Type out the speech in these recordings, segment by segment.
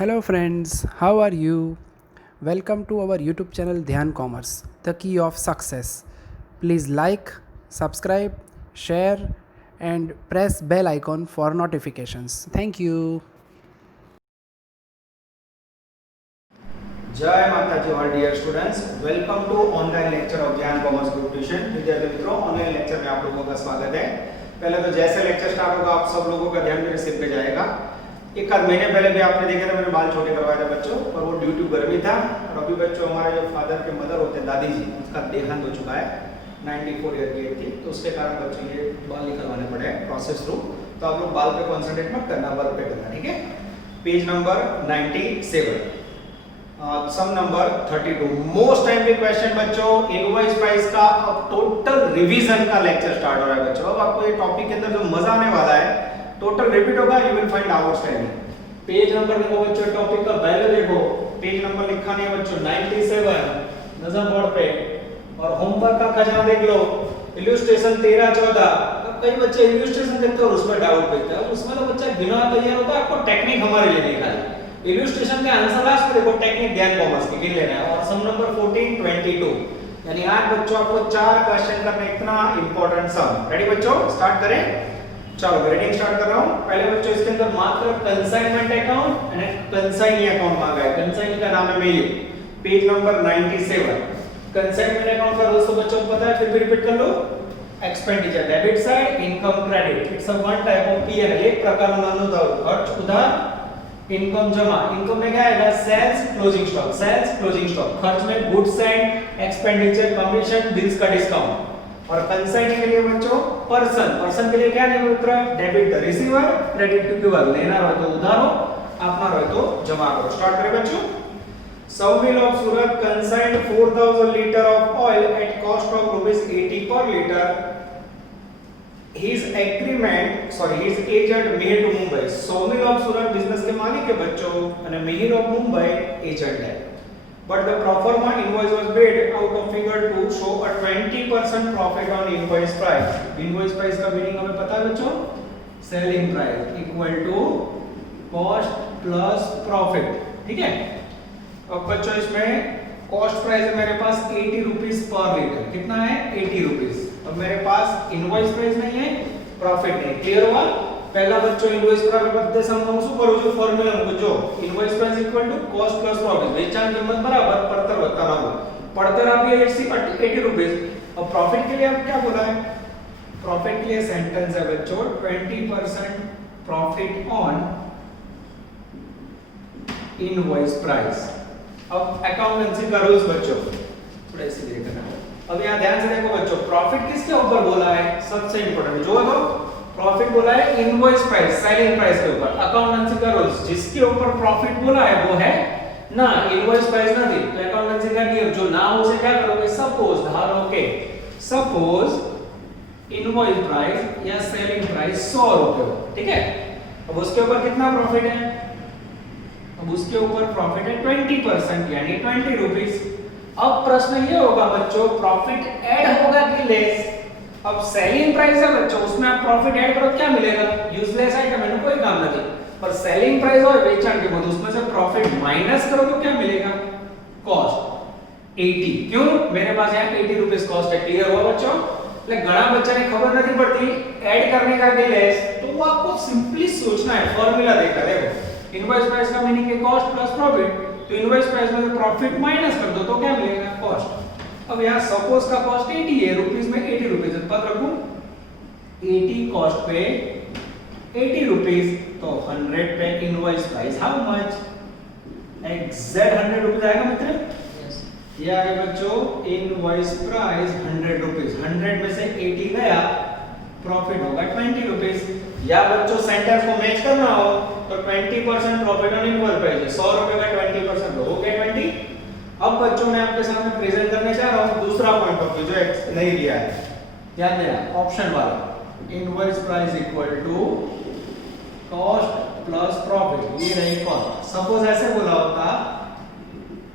Hello friends, how are you? Welcome to our YouTube channel Dhyan Commerce, the key of success. Please like, subscribe, share and press bell icon for notifications. Thank you. जय Mataji all dear students, welcome to online lecture of Gyan commerce group tuition. विद्यार्थी मित्रों, online lecture में आप लोगों का स्वागत है। पहले तो जैसे लेक्चर स्टार्ट होगा आप सब लोगों का ध्यान मेरे सिर पे जाएगा। एक आध महीने पहले भी आपने देखा था मैंने बाल छोटे करवाए थे बच्चों, पर वो ड्यू टू गर्मी था। और अभी बच्चों हमारे जो फादर के मदर होते हैं दादी जी, उसका देहांत हो चुका है। 94 ईयर की एज थी, तो उसके कारण बच्चों ये बाल निकलवाने पड़े प्रोसेस थ्रू। तो आप लोग बाल पे कॉन्सेंट्रेट मत करना, वर्क पे करना, ठीक है। पेज नंबर 97, सम नंबर 32, मोस्ट टाइमली क्वेश्चन बच्चों, इनवॉइस प्राइस का अब टोटल रिवीजन का लेक्चर स्टार्ट हो रहा है बच्चों। अब आपको ये टॉपिक के अंदर जो मजा आने वाला है, टोटल रिपीट होगा, you will find outstanding. Page number देखो बच्चों, टॉपिक का वैल्यू देखो, पेज नंबर लिखा नहीं है बच्चों, 97 नजर बोर्ड पे। और होमवर्क का खजाना देख लो, इलस्ट्रेशन 13 14। अब कई बच्चे इलस्ट्रेशन देखते हैं और उसमें डाउट देते हैं, उसमें तो बच्चा बिना तैयार होता है, आपको टेक्निक हमारे लिए निकालनी है। इलस्ट्रेशन का आंसर लास्ट में देखो, टेक्निक ध्यान कॉमर्स की गिन लेना है। और सम नंबर 14 22, यानी आज बच्चों आपको 4 क्वेश्चन करने, इतना इंपॉर्टेंट सम। रेडी बच्चों, स्टार्ट करें? चलो रीडिंग स्टार्ट कर रहा हूं। पहले बच्चों इसके अंदर मात्र consignment account and consignee account मांगा है। कंसाइनी का नाम है Mel, page number 97। Consignment account का दोस्तों बच्चों को पता है, फिर भी रिपीट कर लो। Expenditure debit side, income credit, it's a one type of PNL, एक प्रकार का खर्च उधार, इनकम जमा। इनकम में क्या आएगा? Sales closing stock, sales closing stock. खर्च में goods and expenditure, commission, bills का डिस्काउंट। और कंसाइनी के लिए बच्चों पर्सन, पर्सन के लिए क्या नेम मित्र? Debit the receiver, credit to giver, लेना हो तो उधार हो, अपना हो तो जमा करो। स्टार्ट करें बच्चों। Sawmill of Surat consigned 4000 liter of oil at cost of ₹80 per liter. His agent Mihir to Mumbai. Sawmill of Surat business के मालिक है बच्चों, and Mihir of Mumbai agent है। But the pro forma invoice was paid out of figure to show a 20% profit on invoice price. Invoice price का meaning हमें पता है बच्चों, selling price equal to cost plus profit, ठीक है। अब बच्चों इसमें कॉस्ट प्राइस है मेरे पास 80 रुपीस पर लीटर, कितना है? 80 रुपीस। अब मेरे पास इनवॉइस प्राइस नहीं है, प्रॉफिट नहीं। क्लियर हुआ? पहला बच्चों इनवॉइस प्राइस बदले समझो सुपर जो फार्मूला हमको जो invoice price equal to cost plus profit, वेचाण कीमत बराबर पड़तर वत्ता लाभ। पड़तर आपकी 80 रुपीस। अब प्रॉफिट के लिए आप क्या बोला है? प्रॉफिट के लिए सेंटेंस है बच्चों 20% प्रॉफिट ऑन इनवॉइस प्राइस। अब अकाउंटेंसी का रूल्स बच्चों थोड़ा इसी तरह करना। अब यहां ध्यान से देखो बच्चों, प्रॉफिट किसके ऊपर बोला है? सबसे इंपॉर्टेंट जो है प्रॉफिट बोला है इनवॉइस प्राइस, सेलिंग प्राइस के ऊपर। अकाउंटेंसी का रूल्स, जिसके ऊपर प्रॉफिट बोला है वो है ना इनवॉइस प्राइस ना दी, तो अकाउंटेंसी का नियम जो ना हो उसे क्या करोगे? सपोज धारो के सपोज इनवॉइस प्राइस या सेलिंग प्राइस 100 रुपए, ठीक है। अब उसके ऊपर कितना प्रॉफिट है? अब उसके ऊपर प्रॉफिट है 20%, यानी 20 रुपीस। अब प्रश्न ये होगा बच्चों, प्रॉफिट ऐड होगा कि लेस? अब सेलिंग प्राइस है बच्चों, उसमें आप प्रॉफिट ऐड करो क्या मिलेगा? यूजलेस आइटम है, कोई काम नहीं। पर सेलिंग प्राइस और वेचाण कीमत, उसमें से प्रॉफिट माइनस करो तो क्या मिलेगा? कॉस्ट 80। क्यों? मेरे पास यहाँ 80 रुपीस कॉस्ट है। क्लियर हुआ बच्चों? लेकिन घણા बच्चा ने खबर नहीं पड़ती ऐड करने का कि लेस, तो वो आपको सिंपली सोचना है, फार्मूला देखकर। देखो इनवॉइस प्राइस का मीनिंग है कॉस्ट प्लस प्रॉफिट, तो इनवॉइस प्राइस में से प्रॉफिट माइनस कर दो तो क्या मिलेगा? कॉस्ट। अब यहाँ सपोज का कॉस्ट 80 है, रुपीस में 80 रुपीस पद रखूं, 80 कॉस्ट पे 80 रुपीस, तो 100 पे invoice price how much? Exact 100 rupees आएगा मित्र। ये आ गया बच्चों इनवॉइस प्राइस 100 रुपीस। 100 में से 80 गया, प्रॉफिट होगा 20 रुपीस। या बच्चों सेंटेंस को मैच करना हो तो 20% प्रॉफिट ऑन इनवॉइस प्राइस, 100 रुपए का 20% हो गया 20। अब बच्चों मैं आपके सामने प्रेजेंट करने जा रहा हूं दूसरा पॉइंट ऑफ व्यू जो नहीं दिया है, ध्यान देना, ऑप्शन वाला। Invoice price equal to cost plus profit, ये रही कॉस्ट। सपोज ऐसे बोला होता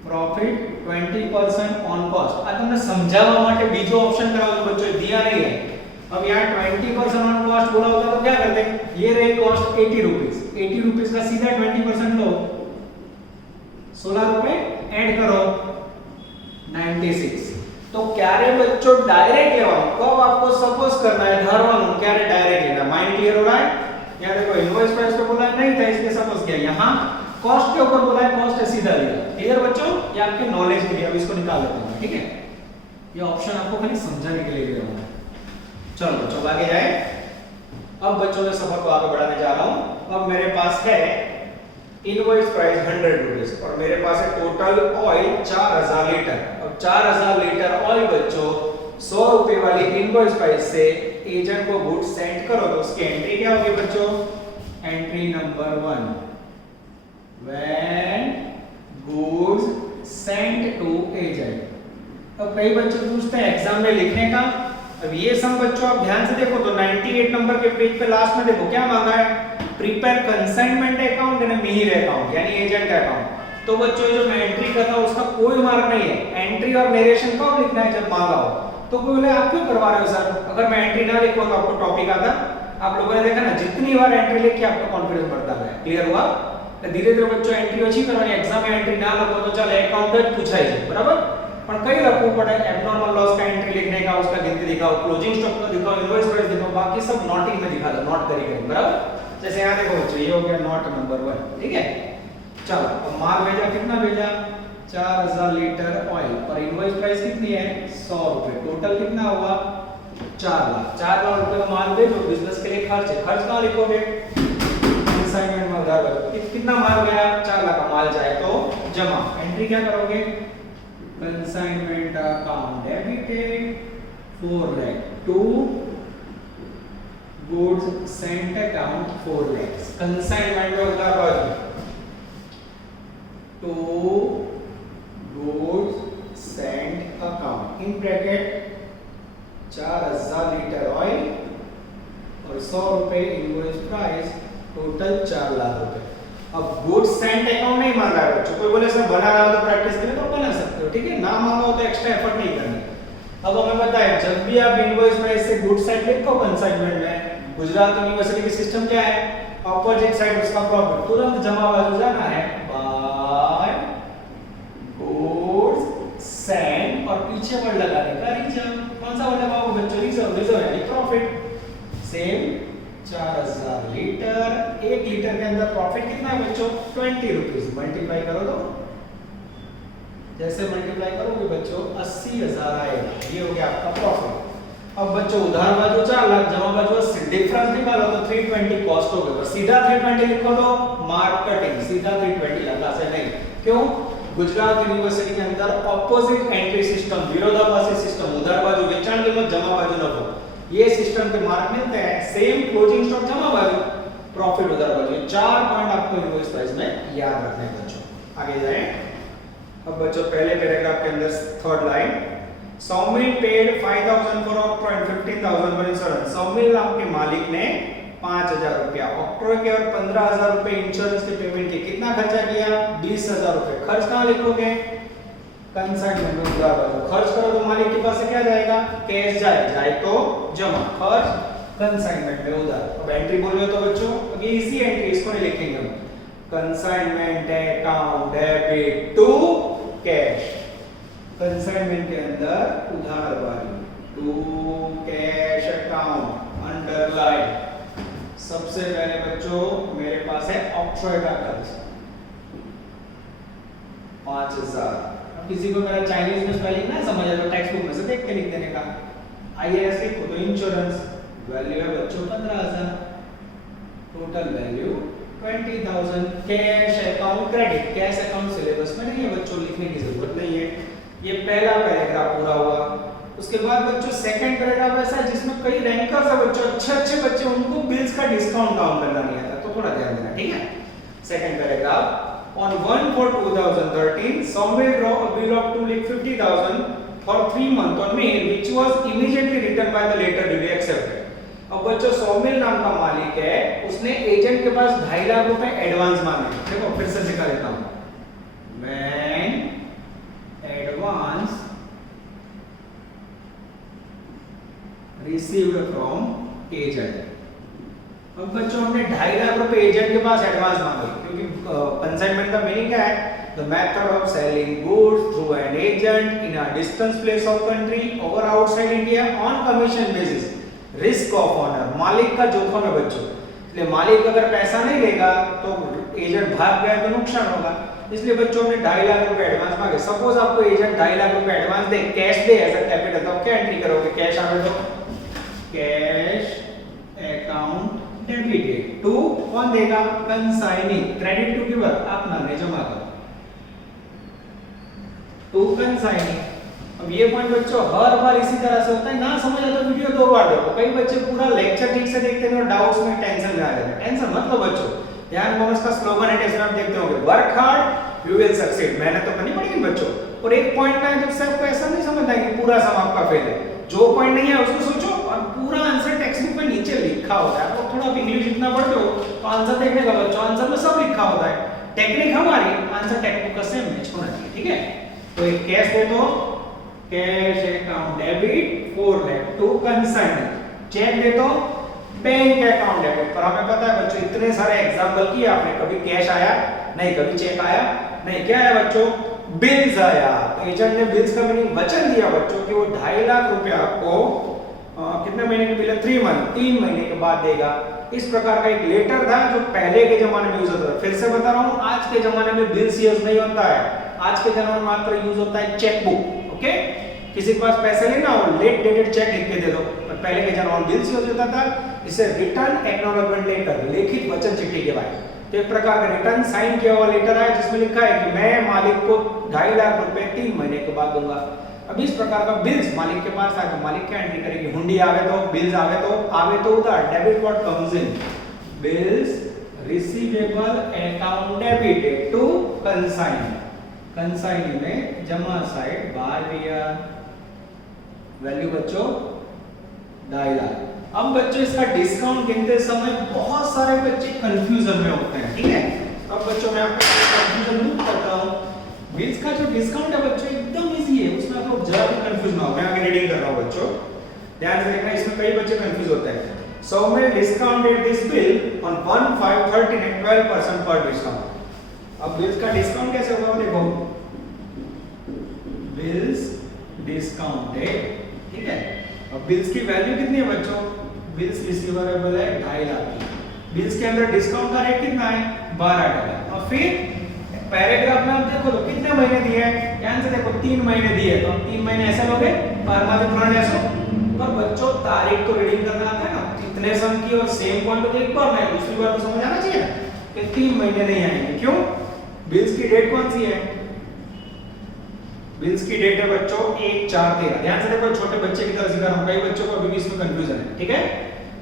प्रॉफिट 20% ऑन कॉस्ट। आ तुमने समझावा માટે બીજો ऑप्शन कराओ बच्चों, दिया नहीं है। अब यहाँ 20% ऑन कॉस्ट बोला होता तो क्या करते? ये रही कॉस्ट 80 रुपीस, 80 रुपीस का सीधा 20% लो बच्चों डायरेक्ट लेवानो कब आपको सपोज करना है धारवानो क्या डायरेक्ट लेना माइंड क्लियर हो रहा है। यहाँ देखो इनवॉइस प्राइस पे बोला है नहीं था इसलिए सपोज किया, यहाँ कॉस्ट के ऊपर बोला है कॉस्ट है सीधा लिया। क्लियर बच्चों, ये आपके नॉलेज के लिए, अब इसको निकाल लेते हैं ठीक है। ये ऑप्शन आपको खाली समझाने के लिए दे रहा हूं। चलो बच्चों आगे जाए। अब बच्चों मैं सफर को आगे बढ़ाने जा रहा हूं। अब मेरे पास है इनवॉइस प्राइस 100 रुपीस और मेरे पास है टोटल ऑयल 4000 लीटर। अब 4000 लीटर ऑयल बच्चों 100 रुपए वाली इनवॉइस प्राइस से एजेंट को गुड्स सेंड करो तो उसकी एंट्री क्या होगी बच्चों? Entry number 1 when goods sent to agent. अब कई बच्चे पूछते हैं एग्जाम में लिखने का। अब ये सम बच्चों आप ध्यान से देखो तो 98 नंबर के पेज पे लास्ट में देखो क्या मांगा है, prepare consignment account and Mihir account यानी एजेंट का अकाउंट। तो बच्चों जो मैं एंट्री करता हूं उसका कोई मार्क नहीं है। एंट्री और नरेशन कब लिखना है? जब मांगा हो। तो कोई बोले आप क्यों करवा रहे हो सर, अगर मैं एंट्री ना लिखूं तो आपको टॉपिक आता। आप लोगों ने देखा ना जितनी बार एंट्री लिख के आपका कॉन्फिडेंस बढ़ता है। क्लियर हुआ? धीरे धीरे बच्चों एंट्री अच्छी करवानी, एग्जाम में एंट्री ना लखो तो चल अकाउंट જ પૂછાય છે બરાબર, પણ કઈ લખવું પડે? एब्नॉर्मल लॉस का एंट्री लिखने का, उसका गिनती दिखाओ, क्लोजिंग स्टॉक का दिखाओ, इनवॉइस प्राइस दिखाओ, बाकी सब नॉटिंग में दिखा दो, नोट करिए बराबर। जैसे यहाँ देखो बच्चों ये हो गया नोट नंबर 1 ठीक है। चलो अब माल भेजा, कितना भेजा? 4000 लीटर ऑयल और इनवॉइस प्राइस कितनी है? 100 रुपए। टोटल कितना हुआ? 4 लाख। 4 लाख रुपए का माल भेजो, बिजनेस के लिए खर्च है। खर्च कहाँ लिखोगे? कंसाइनमेंट में उधार करोगे। कितना माल गया? 4 लाख का माल जाए तो जमा। एंट्री क्या करोगे? Consignment account debited 4 lakh to goods sent account 4 lakh. Consignment में उधार बाजू to goods sent account in bracket 4000 litre oil और 100 रुपए इनवॉइस प्राइस, टोटल 4 लाख रुपए। अब गुड्स सेंट अकाउंट नहीं मांगा है बच्चों। कोई बोले सर बना रहा हो तो प्रैक्टिस के लिए तो बना सकते हो ठीक है, ना मांगा हो तो एक्स्ट्रा एफर्ट नहीं करनी। अब हमें बताएं जब भी आप इनवॉइस प्राइस से गुड्स सेंट लिखो कंसाइनमेंट में, गुजरात यूनिवर्सिटी की सिस्टम क्या है? ऑपोजिट साइड उसका प्रॉफिट तुरंत जमा बाजू जाना है बाय गुड्स सेंट और पीछे वर्ड लगाने का रिजर्व। कौन सा वर्ड लगाओगे बच्चों? रिजर्व। रिजर्व यानी प्रॉफिट। सेम 4000 लीटर, 1 लीटर के अंदर प्रॉफिट कितना है बच्चों? 20 रुपीस। मल्टीप्लाई करो तो जैसे मल्टीप्लाई करोगे बच्चों 80000 आएगा। ये हो गया आपका प्रॉफिट। अब बच्चों उधार बाजू 4 लाख, जमा बाजू 80, डिफरेंस निकालो तो 320 कॉस्ट हो गई। सीधा 320 लिखो तो मार्क कटिंग, सीधा 320 लगा से नहीं। क्यों? गुजरात यूनिवर्सिटी के अंदर ऑपोजिट एंट्री सिस्टम, विरोधाभासी सिस्टम, उधार बाजू वेचाण कीमत, जमा बाजू नफो, ये सिस्टम के मार्क मिलते हैं। सेम क्लोजिंग स्टॉक जमा बाजू, प्रॉफिट उधार बाजू। 4 पॉइंट आपको इनवॉइस प्राइस में याद रखने हैं बच्चों। आगे जाएं। अब बच्चों पहले पैराग्राफ के अंदर third line, Saumil paid 5000 for octroi and 15000 for insurance. Saumil नाम के मालिक ने 5000 रुपया ऑक्ट्रो के और 15000 रुपए इंश्योरेंस के पेमेंट के। कितना खर्चा किया? 20000 रुपए। खर्च कहां लिखोगे? कंसाइनमेंट में उधार बाजू। खर्च करो तो मालिक के पास से क्या जाएगा? कैश जाए तो जमा। खर्च कंसाइनमेंट में उधार। अब एंट्री बोल रहे हो तो बच्चों अब ये इजी एंट्री, इसको नहीं लिखेंगे हम। Consignment account debit to cash. Consignment के अंदर उधार बाजू टू कैश अकाउंट अंडरलाइन। सबसे पहले बच्चों मेरे पास है ऑक्ट्रॉय का खर्च 5000। किसी को मेरा चाइनीज में स्पेलिंग ना समझ आए तो टेक्स्ट बुक में से देख के लिख देने का। आईएएस लिखो तो इंश्योरेंस, वैल्यू है बच्चों 15000, total value 20000। Cash account credit, cash account syllabus में नहीं है बच्चों, लिखने की जरूरत नहीं है। ये पहला पैराग्राफ पूरा हुआ। उसके बाद बच्चों सेकंड पैराग्राफ ऐसा है जिसमें कई रैंकर्स है बच्चों, अच्छे बच्चे, उनको बिल्स का डिस्काउंट काउंट करना नहीं आता, तो थोड़ा ध्यान देना ठीक है। Second paragraph, on 1/4/2013 Saumil draw a bill of 2,50,000 for 3 months on mail which was immediately returned by the later duly accepted। अब बच्चों सौमिल नाम का मालिक है, उसने एजेंट के पास 2.5 लाख रुपए एडवांस मांगे। देखो फिर से सिखा देता हूं। when advance received from agent। अब बच्चों हमने 2.5 लाख रुपए एजेंट के पास एडवांस मांगे क्योंकि कंसाइनमेंट का मीनिंग क्या है? The method of selling goods through an agent in a distance place of country और outside India on commission basis, risk of owner, मालिक का जोखिम है बच्चों। इसलिए मालिक अगर पैसा नहीं लेगा तो एजेंट भाग गया तो नुकसान होगा। इसलिए बच्चों ने 2.5 लाख रुपए एडवांस मांगे। सपोज आपको एजेंट 2.5 लाख रुपए एडवांस दे, कैश दे एज अ कैपिटल, तो क्या एंट्री करोगे? कैश आवे तो कैश अकाउंट डेबिटेड टू, कौन देगा? कंसाइनी, क्रेडिट टू गिवर, आप नाने जमा करो टू कंसाइनी। अब ये पॉइंट बच्चों हर बार इसी तरह से होता है, ना समझ आए तो वीडियो 2 बार देखो। कई बच्चे पूरा लेक्चर ठीक से देखते नहीं और डाउट्स में टेंशन में आ जाते हैं। टेंशन मत लो बच्चों, ध्यान कॉमर्स का स्लोगन है, इसमें आप देखते होंगे work hard you will succeed. मेहनत तो करनी पड़ेगी बच्चों। और एक पॉइंट ना है जब से आपको ऐसा नहीं समझ आएगा कि पूरा सम आपका फेल है, जो पॉइंट नहीं है उसको सोचो और पूरा आंसर टेक्स्ट बुक में नीचे लिखा होता है। आप थोड़ा इंग्लिश इतना पढ़ते हो तो आंसर देखने का बच्चों, आंसर में सब लिखा होता है। टेक्निक हमारी, आंसर टेक्निक का सेम मैच होना चाहिए, ठीक है। तो एक कैश दे दो, cash account debit 4 lakh to consignor, cheque दे दो बैंक अकाउंट डेबिट। पर हमें पता है बच्चों इतने सारे एग्जांपल किए आपने, कभी कैश आया नहीं, कभी चेक आया नहीं, क्या आया बच्चों? बिल्स आया। तो एजेंट ने बिल्स का मीनिंग वचन दिया बच्चों कि वो 2.5 लाख रुपए आपको कितने महीने के बिल है? 3 मंथ, 3 महीने के बाद देगा। इस प्रकार का एक लेटर था जो पहले के जमाने में यूज होता था। फिर से बता रहा हूं, आज के जमाने में बिल्स यूज नहीं होता है, आज के जमाने में मात्र यूज होता है चेक बुक। ओके, किसी के पास पैसे लेना हो लेट डेटेड चेक लिख के दे दो, पर पहले के जमाने में बिल्स यूज होता था। इसे रिटर्न एक्नॉलेजमेंट लेटर, लिखित वचन चिट्ठी के बाद तो एक प्रकार का रिटर्न साइन किया हुआ लेटर है जिसमें लिखा है कि मैं मालिक को 2.5 लाख रुपए 3 महीने के बाद दूंगा। अब इस प्रकार का बिल्स मालिक के पास आए तो मालिक क्या एंट्री करेगी? हुंडी आवे तो, बिल्स आवे तो उधर debit what comes in, bills receivable account debited to consign, consign में जमा साइड बाहर दिया, वैल्यू बच्चों 2.5 लाख। अब बच्चों इसका डिस्काउंट गिनते समय बहुत सारे बच्चे कंफ्यूजन में होते हैं, ठीक है। अब बच्चों मैं आपको कंफ्यूजन दूर करता हूं। बिल्स का जो डिस्काउंट है बच्चों एकदम इजी है, उसमें आप लोग जरा भी कंफ्यूज ना हो। मैं आगे रीडिंग कर रहा हूं बच्चों, ध्यान से देखना, इसमें कई बच्चे कंफ्यूज होते हैं। Sawmill discounted this bill on 1/5/13 at 12% पर डिस्काउंट। अब बिल्स का डिस्काउंट कैसे होगा देखो, बिल्स डिस्काउंटेड, ठीक है। अब बिल्स की वैल्यू कितनी है बच्चों? बिल्स रिसीवेबल है 2.5 लाख की, बिल्स के अंदर डिस्काउंट का रेट कितना है? 12%। और फिर पैराग्राफ में आप देखो तो कितने महीने दिए हैं? ध्यान से देखो 3 महीने दिए, तो 3 महीने ऐसे लोगे ऐसे। पर बच्चों तारीख तो रीडिंग करना आता है ना, इतने सम की और सेम पॉइंट तो एक बार नहीं, दूसरी बार तो समझ आना चाहिए कि 3 महीने नहीं आएंगे। क्यों? बिल्स की डेट कौन सी है? बिल्स की डेट है बच्चों 1/4/13। ध्यान से देखो, छोटे बच्चे की तरह सिखा रहा हूं, कई बच्चों को अभी भी इसमें कंफ्यूजन है, ठीक है।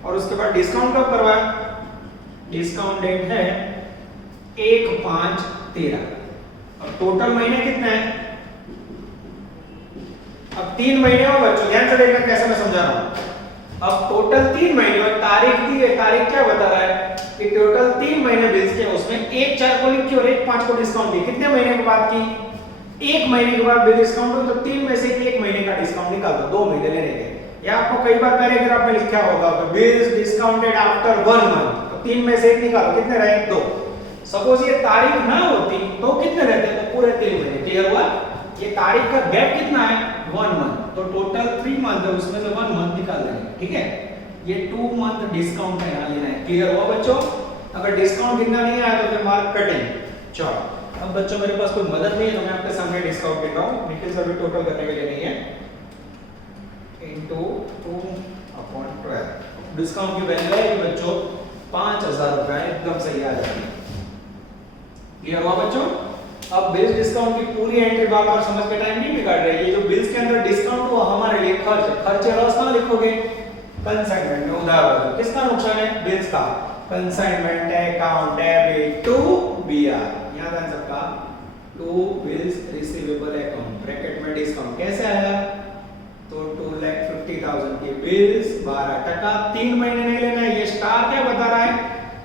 और उसके बाद डिस्काउंट कब करवाया? डिस्काउंट डेट है 1/5/13। अब टोटल महीने कितने हैं? अब 3 महीने हो बच्चों, ध्यान से देखना कैसे मैं समझा रहा हूं। अब टोटल 3 महीने और तारीख दी है, तारीख क्या बता रहा है कि टोटल 3 महीने बिल्स के, उसमें 1/4 को लिखी और 1/5 को डिस्काउंट दी। कितने महीने के बाद की? 1 महीने के बाद बिल डिस्काउंट हो तो 3 में से 1 महीने का डिस्काउंट निकाल दो, 2 महीने लेने के। या आपको कई बार पैराग्राफ में लिखा होगा तो बिल्स डिस्काउंटेड आफ्टर 1 मंथ, तो 3 में से 1 निकालो, कितने रहे? 2। सपोज ये तारीख ना होती तो कितने रहते? तो पूरे 3 महीने। क्लियर हुआ? ये तारीख का गैप कितना है? 1 मंथ, तो टोटल 3 मंथ है, उसमें से 1 मंथ निकाल देंगे, ठीक है। ये 2 मंथ डिस्काउंट है, यहां लेना है। क्लियर हुआ बच्चों? अगर डिस्काउंट गिनना नहीं आया तो फिर मार्क कटिंग। चलो, अब बच्चों मेरे पास कोई मदद नहीं है तो मैं आपके सामने डिस्काउंट देता हूं। निखिल सर भी टोटल करने के लिए नहीं है, इनटू 2/12। डिस्काउंट की वैल्यू है बच्चों 5000 रुपए, एकदम सही आ जाएगी। क्लियर हुआ बच्चों? अब बिल्स डिस्काउंट की पूरी एंट्री बार-बार समझ के टाइम नहीं बिगाड़ रही है। ये जो बिल्स के अंदर डिस्काउंट हुआ हमारे लिए खर्च है, खर्च लॉस कहां लिखोगे? कंसाइनमेंट में उधार। किसका नुकसान है? बिल्स का। Consignment account debit to BR, याद है सबका, to bills receivable account bracket में डिस्काउंट कैसे आया? तो 2,50,000 की बिल्स 12%, 3 महीने नहीं लेना है। ये स्टार क्या बता रहा है?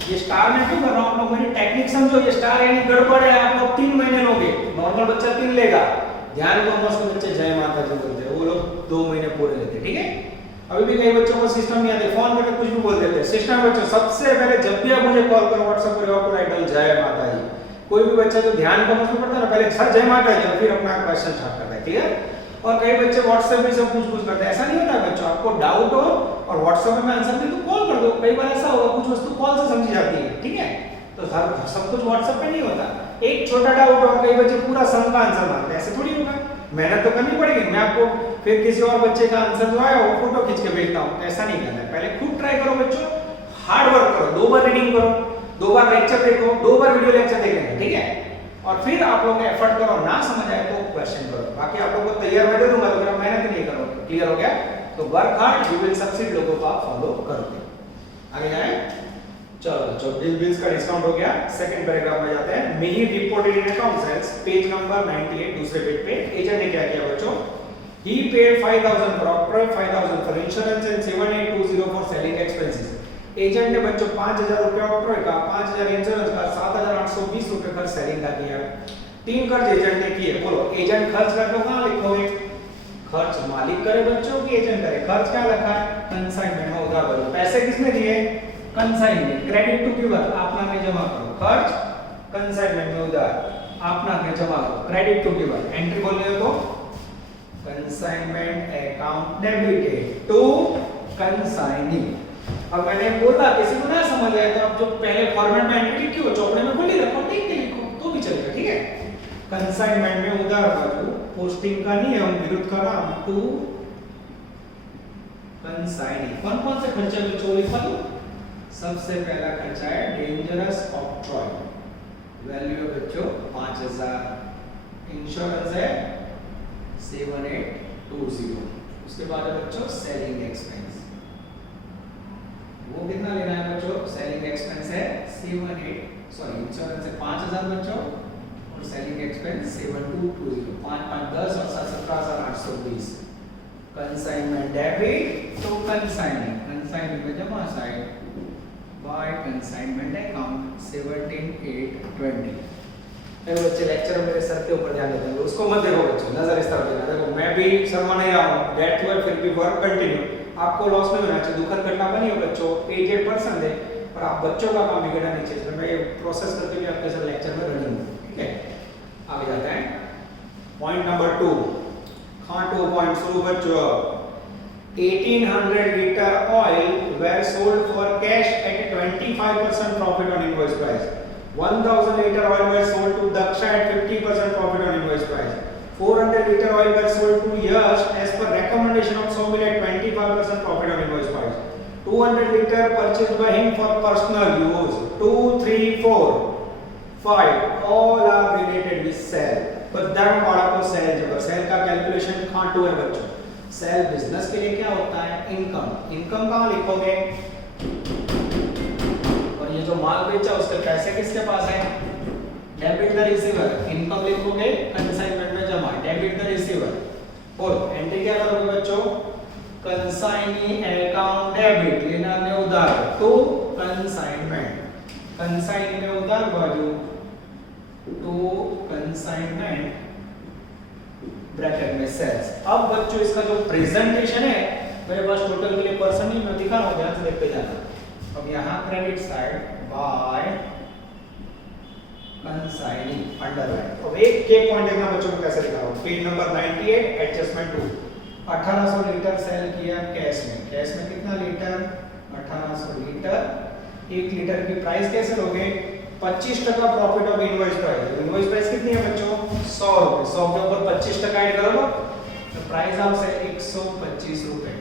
ये स्टार में क्यों कर रहा हूं? आप लोग मेरी टेक्निक समझो, ये स्टार यानी गड़बड़ है। आप लोग 3 महीने लोगे, नॉर्मल बच्चा 3 लेगा, ध्यान कॉमर्स के बच्चे जय माता दी बोलते हैं, वो लोग 2 महीने पूरे लेते, ठीक है। अभी भी कई बच्चों को सिस्टम नहीं आता, फोन करके कुछ भी बोल देते हैं। सिस्टम बच्चों सबसे पहले जब भी आप मुझे कॉल करो व्हाट्सएप पर, आपको टाइटल जय माता दी, कोई भी बच्चा जो ध्यान कॉमर्स में पढ़ता है ना, पहले सर जय माता जी फिर अपना क्वेश्चन स्टार्ट करता है, क्लियर। और कई बच्चे व्हाट्सएप में सब पूछ करते हैं, ऐसा नहीं होता बच्चों, आपको डाउट हो और व्हाट्सएप में आंसर नहीं तो कॉल कर दो। कई बार ऐसा होगा कुछ वस्तु कॉल से समझी जाती है, ठीक है, तो सब कुछ व्हाट्सएप पे नहीं होता। एक छोटा डाउट हो, कई बच्चे पूरा सम का आंसर मांगते हैं, ऐसे थोड़ी होगा, मेहनत तो करनी पड़ेगी। मैं आपको फिर किसी और बच्चे का आंसर जो आया वो फोटो खींच के भेजता हूं, ऐसा नहीं करना है। पहले खुद ट्राई करो बच्चों, हार्ड वर्क करो, 2 बार रीडिंग करो, 2 बार लेक्चर देखो, 2 बार वीडियो लेक्चर देखेंगे, ठीक है, और फिर आप लोग एफर्ट करो, ना समझ आए तो क्वेश्चन करो। बाकी आप लोगों को तैयार मैं दे दूंगा, तो आप मेहनत नहीं करोगे, क्लियर हो गया। तो work hard you will succeed लोगों को आप फॉलो करोगे। आगे जाएं, चलो बच्चों, बिल्स का डिस्काउंट हो गया। सेकंड पैराग्राफ में जाते हैं। Mihir reported in account sales, page number 98, दूसरे पेज पे एजेंट ने क्या किया बच्चों, he paid 5000 for upfront, 5000 for insurance and 7820 for selling expenses। Agent ने बच्चों 5000 रुपया अपफ्रंट का, 5000 इंश्योरेंस का, 7820 रुपए खर्च सेलिंग का किया। 3 खर्च एजेंट ने किए। बोलो एजेंट खर्च कर दो, कहां लिखोगे? खर्च मालिक करे बच्चों की एजेंट करे? खर्च क्या लिखा है? कंसाइनमेंट में उधार भरो। पैसे किसने दिए? कंसाइनमेंट, क्रेडिट टू गिवर, आपना में जमा करो। खर्च कंसाइनमेंट में उधार, आपना में जमा करो, क्रेडिट टू गिवर। एंट्री बोलनी हो तो consignment account debited to consignee. अब मैंने बोला किसी को ना समझ आया तो आप जो पहले फॉर्मेट में एंट्री लिखी हो चौपड़े में खोली रखो, देख के लिखो तो भी चलेगा, ठीक है। कंसाइनमेंट में उधार बाजू, पोस्टिंग का नियम, विरुद्ध का नाम, टू कंसाइनी। कौन कौन से खर्चे बच्चों लिखा दो? सबसे पहला खर्चा है डेंजरस ऑक्ट्रॉय, वैल्यू है बच्चों 5000। इंश्योरेंस है 7820। उसके बाद है बच्चों सेलिंग एक्सपेंस, वो कितना लेना है बच्चों? सेलिंग एक्सपेंस है इंश्योरेंस है 5000 बच्चों और सेलिंग एक्सपेंस 7220, 5 5 10 और 17820। कंसाइनमेंट डेबिट तो कंसाइनिंग में जमा साइड बाय कंसाइनमेंट अकाउंट 17820। मेरे बच्चे लेक्चर मेरे सर के ऊपर ध्यान देते हैं, उसको मत देखो बच्चों, नजर इस तरफ देना। देखो मैं भी शर्मा नहीं रहा हूं, दैट टू फिर भी वर्क कंटिन्यू। आपको लॉस नहीं होना चाहिए, दुखद घटना बनी हो बच्चों, एजेड पर्सन है और आप बच्चों का काम बिगड़ना नहीं चाहिए। मैं ये प्रोसेस करके भी आपके साथ लेक्चर में रनिंग, ठीक है। आगे जाते हैं, पॉइंट नंबर 2, खाटू पॉइंट शुरू बच्चों। 1800 liter oil were sold for cash at 25% profit on invoice price. 1000 liter oil were sold to Daksha at 50% profit on invoice price. 400 liter oil were sold to Yash as per recommendation of Sawmill at 25% profit on invoice price. 200 liter purchased by him for personal use. 2, 3, 4, 5 all are related with sale. बदाम वाला को cell जब cell का calculation Khatu है बच्चों। Cell business के लिए क्या होता है? इनकम। इनकम कहाँ लिखोगे? और ये जो माल बेचा उसके पैसे किसके पास है? Debit the receiver. इनकम लिखोगे कंसाइनमेंट में जमा, डेबिट द रिसीवर। और एंट्री क्या करोगे बच्चों? कंसाइनी अकाउंट डेबिट, लेना में उधार तो कंसाइनमेंट, कंसाइनी में उधार बाजू तो कंसाइनमेंट ब्रैकेट में सेल्स। अब बच्चों इसका जो प्रेजेंटेशन है मेरे पास टोटल के लिए पर्सन नहीं, मैं दिखा रहा हूं, ध्यान से देखते जाना। अब यहां क्रेडिट साइड बाय कंसाइनिंग अंडरलाइन। अब एक के पॉइंट देखना बच्चों को कैसे लिखा हो। Page number 98 adjustment 2। 1800 litre sale किया कैश में। कैश में कितना लीटर? 1800 लीटर। 1 लीटर की प्राइस कैसे लोगे? 25% profit of invoice price. Invoice price कितनी है बच्चों? 100 रुपए। 100 के ऊपर 25% ऐड करो तो प्राइस आपसे 125 रुपए।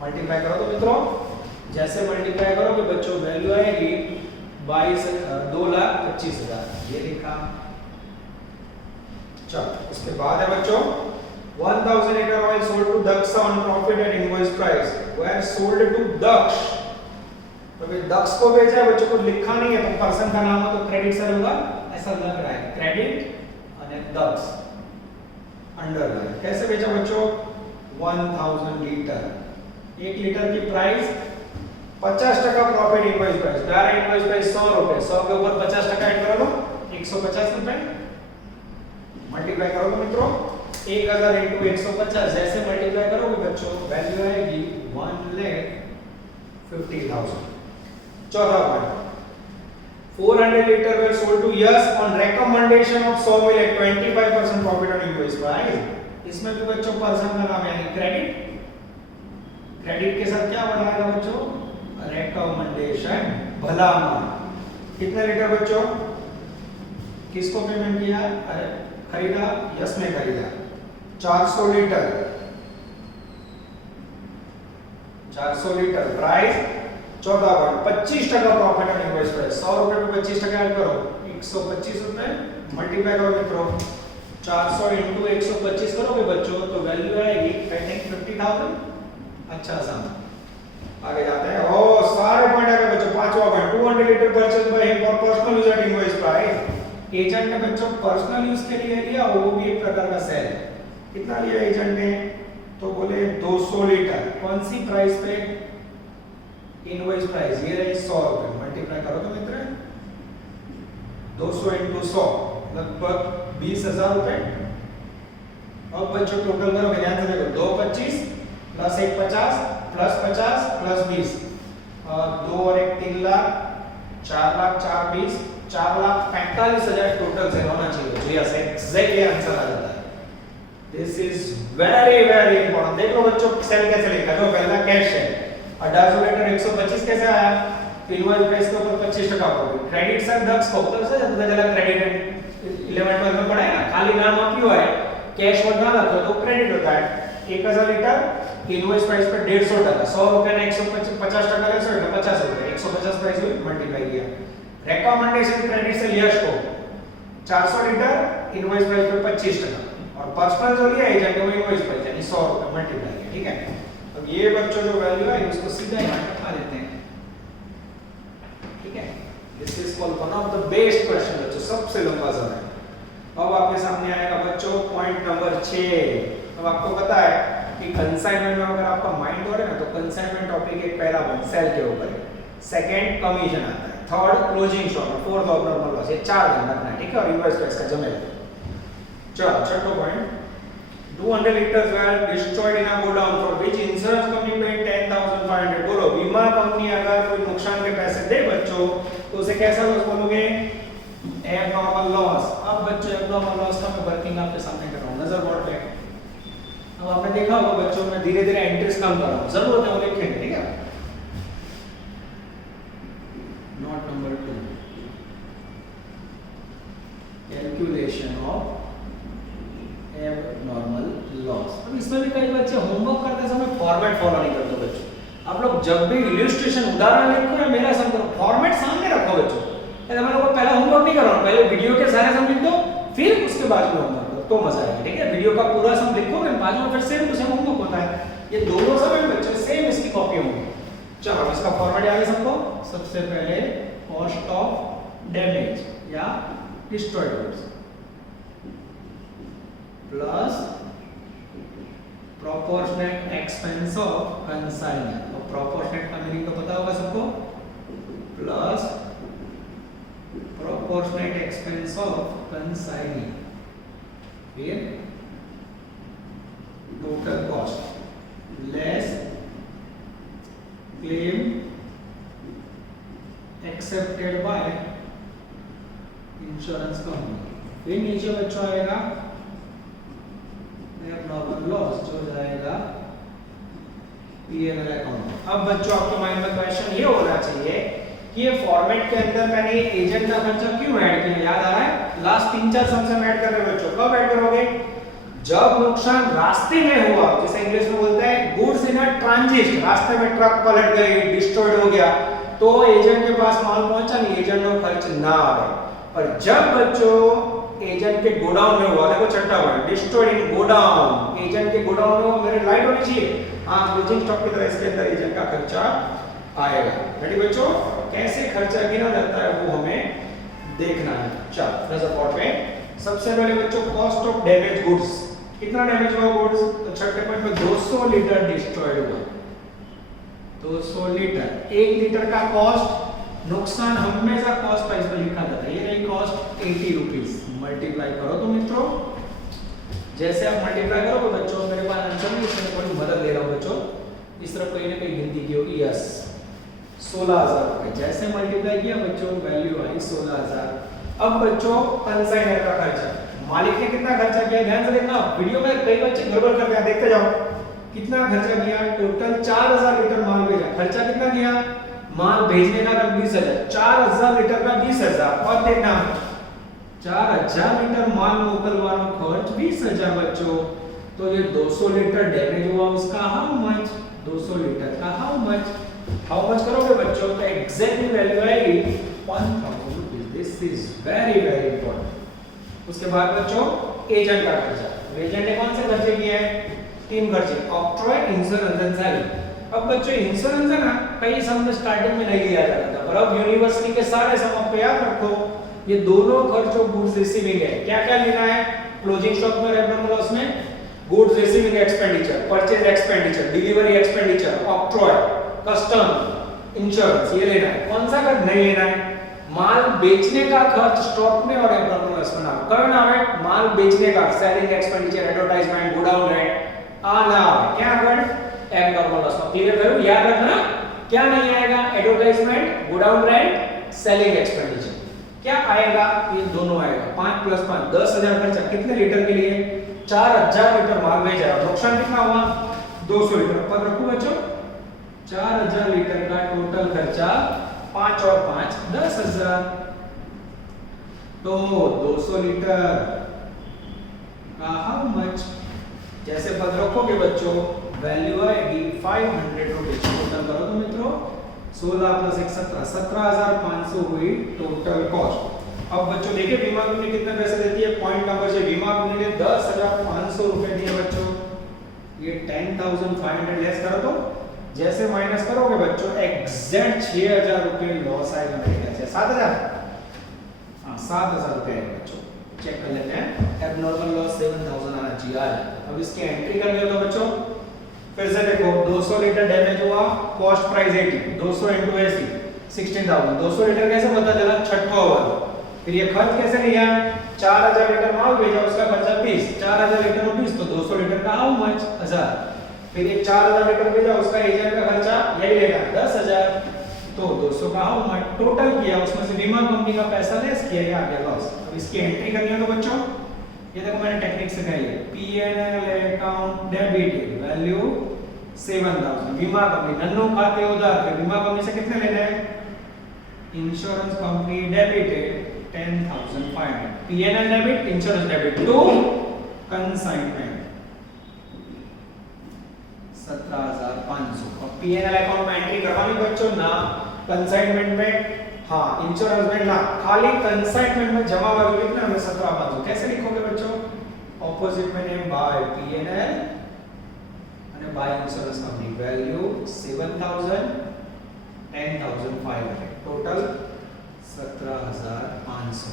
मल्टीप्लाई करो तो मित्रों, जैसे मल्टीप्लाई करोगे बच्चों वैल्यू आएगी 2,25,000। ये लिखा। चलो उसके बाद है बच्चों 1000 liter oil sold to Daksha on profit at invoice price were sold to Daksh। तो भाई दक्ष को बेचा है बच्चों को लिखा नहीं है तो पर्सन का नाम हो तो क्रेडिट सर होगा, ऐसा लग रहा है क्रेडिट और दक्ष अंडरलाइन। कैसे बेचा बच्चों? 1000 लीटर। 1 लीटर की price 50% profit invoice price. Direct invoice price 100 रुपए। 100 के ऊपर 50% ऐड करो तो 150 रुपए। मल्टीप्लाई करो तो मित्रों 1000 into 150 जैसे मल्टीप्लाई करोगे बच्चों वैल्यू आएगी 1,50,000। चौथा point 400 liter were sold to Yes on recommendation of Sawmill at 25% profit on invoice price. इसमें भी बच्चों पर्सन का नाम यानी क्रेडिट, क्रेडिट के साथ क्या बढ़ाएगा बच्चों? रिकमेंडेशन, भलामण। कितने लीटर बच्चों? किसको पेमेंट किया? अरे खरीदा, यस ने खरीदा 400 litre, 400 litre, price 14.25% profit on invoice price. 100 रुपए पे 25% ऐड करो, 125 रुपए, मल्टीप्लाई करो मित्रों, 400 into 125 करोगे बच्चों तो वैल्यू आएगी आई थिंक 50,000। अच्छा सा आगे जाते हैं। ओ सारे पॉइंट आ गए बच्चों। पांचवा point, 200 litre purchase by him for personal use at invoice price. Agent ने बच्चों पर्सनल यूज के लिए लिया, वो भी एक प्रकार का सेल है। कितना लिया एजेंट ने? तो बोले 200 लीटर। कौन सी प्राइस पे? इनवॉइस प्राइस ये रही 100 रुपए, मल्टीप्लाई करो तो मित्र 200 into 100 लगभग 20,000 रुपए। अब बच्चों टोटल करोगे, ध्यान से देखो, 225 प्लस 1 50 प्लस 50 प्लस 20, 2 और 1 3 लाख, 4 लाख 4 20, 4,45,000 टोटल से होना चाहिए। जी यस, एग्जैक्टली आंसर आ जाता है। This is very very important. देख लो बच्चों सेल कैसे लिखा है। जो पहला कैश है, 1800 लीटर 125 कैसे आया? इनवॉइस प्राइस के ऊपर 25% प्रॉफिट। क्रेडिट सर दक्ष को तो सर पता चला क्रेडिट 11 12 में पढ़ा है ना, खाली नाम आप क्यों है, कैश वर्ड ना रखो तो क्रेडिट होता है। 1000 लीटर इनवॉइस प्राइस पे 150%, 100 रुपए ने 150% ले सो 50 रुपए, 150 प्राइस हुई, मल्टीप्लाई किया। रिकमेंडेशन क्रेडिट से यश को 400 लीटर इनवॉइस प्राइस पे 25%, और पर्सनल जो लिया एजेंट वो इनवॉइस प्राइस यानी 100 रुपए, मल्टीप्लाई किया। ठीक है, अब ये बच्चों जो वैल्यू है उसको सीधा यहां रखा देते हैं। ठीक है, this is called one of the best question बच्चों, सबसे लंबा समय। अब आपके सामने आएगा बच्चों पॉइंट नंबर 6। अब आपको पता है कि कंसाइनमेंट में अगर आपका माइंड हो रहा है ना, तो कंसाइनमेंट टॉपिक एक पहला वन सेल के ऊपर है, सेकंड कमीशन आता है, third closing stock, fourth abnormal loss. ये 4 ध्यान रखना है। ठीक है, और इनवॉइस प्राइस का जमेला। चलो छठवां point, 200 liters were destroyed in a godown for which insurance company paid 10,500। बोलो बीमा कंपनी अगर कोई नुकसान के पैसे दे बच्चों तो उसे कैसा लॉस बोलोगे? Abnormal loss. अब बच्चों एबनॉर्मल लॉस का मैं वर्किंग आपके सामने कर रहा हूं, नजर बोर्ड पे। अब आपने देखा होगा बच्चों, मैं धीरे धीरे एंट्रीज कम कर रहा हूं, जरूरत है वो लिखेंगे। ठीक है, note number 2, calculation of abnormal loss. अब इसमें भी कई बच्चे होमवर्क करते समय फॉर्मेट फॉलो नहीं करते बच्चों। आप लोग जब भी इलस्ट्रेशन उदाहरण लिखो या मेरा सम करो, फॉर्मेट सामने रखो बच्चों। मैं लोगों को पहला होमवर्क नहीं कर रहा हूं, पहले वीडियो के सारे सम लिख दो, फिर उसके बाद में होमवर्क करो तो मजा आएगा। ठीक है, वीडियो का पूरा सम लिखोगे, बाद में फिर सेम टू सेम होमवर्क होता है। ये दोनों समय बच्चों सेम इसकी कॉपी होंगी। चलो इसका फॉर्मेट याद है सबको। सबसे पहले कॉस्ट ऑफ डैमेज या destroyed goods plus proportionate expense of consignment, और प्रोपोर्शनेट का मीनिंग तो पता होगा सबको, प्लस प्रोपोर्शनेट एक्सपेंस ऑफ कंसाइनिंग, फिर total cost less claim accepted by insurance company. फिर नीचे बच्चों आएगा एबनॉर्मल लॉस जो जाएगा पीएनएल अकाउंट। अब बच्चों आपके माइंड में क्वेश्चन ये होना चाहिए कि ये फॉर्मेट के अंदर मैंने एजेंट का खर्चा क्यों ऐड किया? याद आ रहा है? लास्ट 3-4 सम से ऐड कर रहे हो बच्चों। कब ऐड करोगे? जब नुकसान रास्ते में हुआ, जैसे इंग्लिश में बोलते हैं गुड्स इन अ ट्रांजिट, रास्ते में ट्रक पलट गई, डिस्ट्रॉयड हो गया, तो एजेंट के पास माल पहुंचा नहीं, एजेंट को खर्च ना आए। पर जब बच्चों एजेंट के गोडाउन में हुआ, देखो छठा word, destroyed in godown, agent के गोडाउन में मेरे लाइट होनी चाहिए, हाँ क्लोजिंग स्टॉक की तरह इसके अंदर एजेंट का खर्चा आएगा। रेडी बच्चों, कैसे खर्चा गिना जाता है वो हमें देखना है। चलो नजर बोर्ड पे सबसे पहले बच्चों कॉस्ट ऑफ डैमेज गुड्स, कितना डैमेज हुआ गुड्स? तो छठे पॉइंट में 200 लीटर डिस्ट्रॉयड हुआ, 200 लीटर। 1 लीटर का कॉस्ट, नुकसान हमेशा कॉस्ट प्राइस पर लिखा जाता है, ये रही कॉस्ट 80 रुपीस। मल्टीप्लाई करो तो मित्रों, जैसे आप मल्टीप्लाई करोगे बच्चों, मेरे पास आंसर नहीं, इसमें थोड़ी मदद ले रहा हूं बच्चों, इस तरफ कोई ना कोई गिनती की होगी, यस 16,000 रुपए। जैसे मल्टीप्लाई किया बच्चों वैल्यू आई 16,000। अब बच्चों कंसाइनर का खर्चा, मालिक ने कितना खर्चा किया ध्यान से देखना, वीडियो में कई बच्चे गड़बड़ करते हैं, देखते जाओ। कितना खर्चा किया, टोटल 4,000 लीटर माल भेजा। खर्चा कितना किया, माल भेजने का 20,000, 4,000 लीटर का 20,000। और देखना 4,000 लीटर माल मोकलવાનો खर्च 20,000 बच्चों। तो ये 200 लीटर डैमेज हुआ, उसका हाउ मच, 200 लीटर का हाउ मच करोगे बच्चों, तो एग्जैक्टली वैल्यू आएगी 1000 rupees. This is very very important. उसके बाद बच्चों एजेंट का खर्चा, एजेंट ने कौन से खर्चे किए हैं, 3 खर्चे, ऑक्ट्रॉय, इंश्योरेंस एंड सैलरी। अब बच्चों इंश्योरेंस है ना, कई सम में स्टार्टिंग में नहीं लिया जाता था, पर अब यूनिवर्सिटी के सारे सम आप याद रखो, ये दोनों खर्चों गुड्स रिसीविंग है। क्या क्या लेना है, क्लोजिंग स्टॉक में, रेफरेंस लॉस में, goods receiving expenditure, purchase expenditure, delivery expenditure, octroi, custom, insurance, ये लेना है। कौन सा खर्च नहीं लेना है, माल बेचने का खर्च स्टॉक में और रेफरेंस में ना करना है। माल बेचने का selling expenditure, advertisement, godown rent आना, क्या खर्च एब्नॉर्मल लॉस में। क्लियर करो, याद रखना क्या नहीं आएगा, advertisement, godown rent, selling expenditure, क्या आएगा, ये दोनों आएगा। 5 + 5 10,000 खर्चा कितने लीटर के लिए, 4,000 लीटर माल भेजा। नुकसान कितना हुआ, 200 लीटर। पद रखो बच्चों, 4,000 लीटर का टोटल खर्चा 5 और 5 10,000। तो 200 लीटर का हाउ मच, जैसे पद रखोगे बच्चों वैल्यू आएगी 500 रुपीस। टोटल करो तो मित्रों 16 + 1 17, 17,500 हुई टोटल कॉस्ट। अब बच्चों देखिए बीमा कंपनी कितने पैसे देती है, पॉइंट नंबर से बीमा कंपनी ने 10,500 रुपए दिए बच्चों। ये 10,500 लेस करो तो जैसे माइनस करोगे बच्चों एग्जैक्ट 6,000 रुपए लॉस आएगा मेरे ख्याल से। 7,000, हाँ 7,000 रुपए आएगा बच्चों। चेक कर लेते हैं, एब्नॉर्मल लॉस 7,000 आना चाहिए आज। अब इसकी एंट्री करनी हो तो बच्चों फिर से देखो 200 लीटर डैमेज हुआ, कॉस्ट प्राइस 80, 200 * 80 16,000। 200 लीटर कैसे पता चला, छठवा हुआ। फिर ये खर्च कैसे लिया, 4,000 लीटर माल भेजा, उसका खर्चा 20, 4,000 लीटर रुपीस, तो 200 लीटर का हाउ मच 1000। फिर ये 4,000 लीटर भेजा, उसका एजेंट का खर्चा यही लेगा 10,000, तो 200 का हाउ मच टोटल किया, उसमें से बीमा कंपनी का पैसा लेस किया, ये आ गया लॉस। अब इसकी एंट्री करनी है तो बच्चों ये देखो मैंने टेक्निक सिखाई है, P&L अकाउंट डेबिटेड वैल्यू 7,000, बीमा कंपनी नन्नू खाते उधार, फिर बीमा कंपनी से कितने लेने हैं, इंश्योरेंस कंपनी डेबिटेड 10,500, P&L डेबिट, इंश्योरेंस डेबिट टू कंसाइनमेंट 17,500। और P&L अकाउंट में एंट्री करवानी बच्चों ना, कंसाइनमेंट में हाँ, इंश्योरेंस में ना, खाली कंसाइनमेंट में जमा वैल्यू कितना है 17,500। कैसे लिखोगे बच्चों, ऑपोजिट में नेम बाय P&L અને by insurance company, value 7,000 10,500, total 17,500।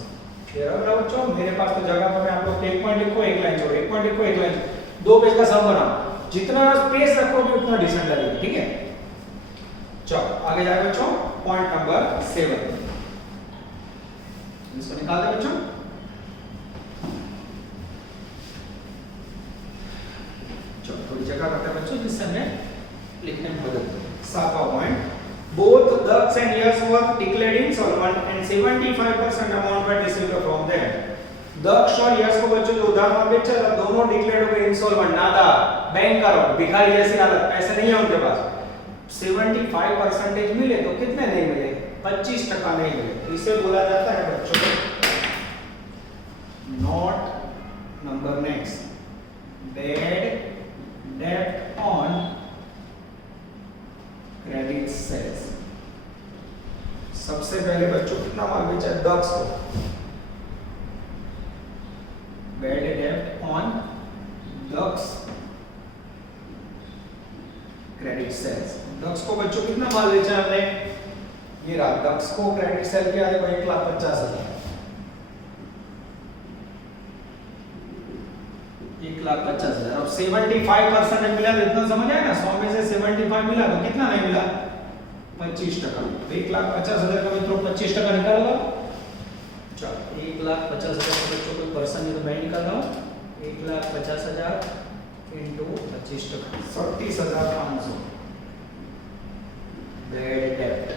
Clear है बच्चों, मेरे पास तो जगह पर मैं आप लोग एक पॉइंट लिखो, एक लाइन छोड़ो, एक पॉइंट लिखो, एक लाइन, 2 पेज का सम बनाओ, जितना स्पेस रखोगे उतना डिसेंट लगेगा, ठीक है। चलो आगे जाए बच्चों, पॉइंट नंबर 7, इसको निकाल दे बच्चों। चलो थोड़ी जगह रखते हैं बच्चों जिससे हमें लिखने में मदद हो। 7वां point, both ducks and years were declared insolvent and 75% amount were received from them। दक्ष और यश को बच्चों जो उधार माल बेचा था दोनों डिक्लेयर हो गए इंसॉल्वेंट, नादा, बैंकर, भिखारी जैसी हालत, पैसे नहीं है उनके पास। 75% मिले तो कितने नहीं मिले, 25% नहीं मिले, तो इसे बोला जाता है बच्चों note number next bad debt on credit sales. सबसे पहले बच्चों कितना माल बेचा दक्ष को, bad debt on Daksh credit sales. Daksh को बच्चों कितना माल बेचा हमने, ये रहा दक्ष को क्रेडिट सेल के आए 1,50,000, 1,50,000। अब 75% मिला तो इतना समझ आया ना, 100 में से 75 मिला तो कितना नहीं मिला, 25%। 1,50,000 का मित्रों 25% निकाल लो। चलो 1,50,000 का बच्चों कोई पर्सन तो मैं निकाल रहा हूँ, 1,50,000 × 25%, 37,500। बैड डेब्ट।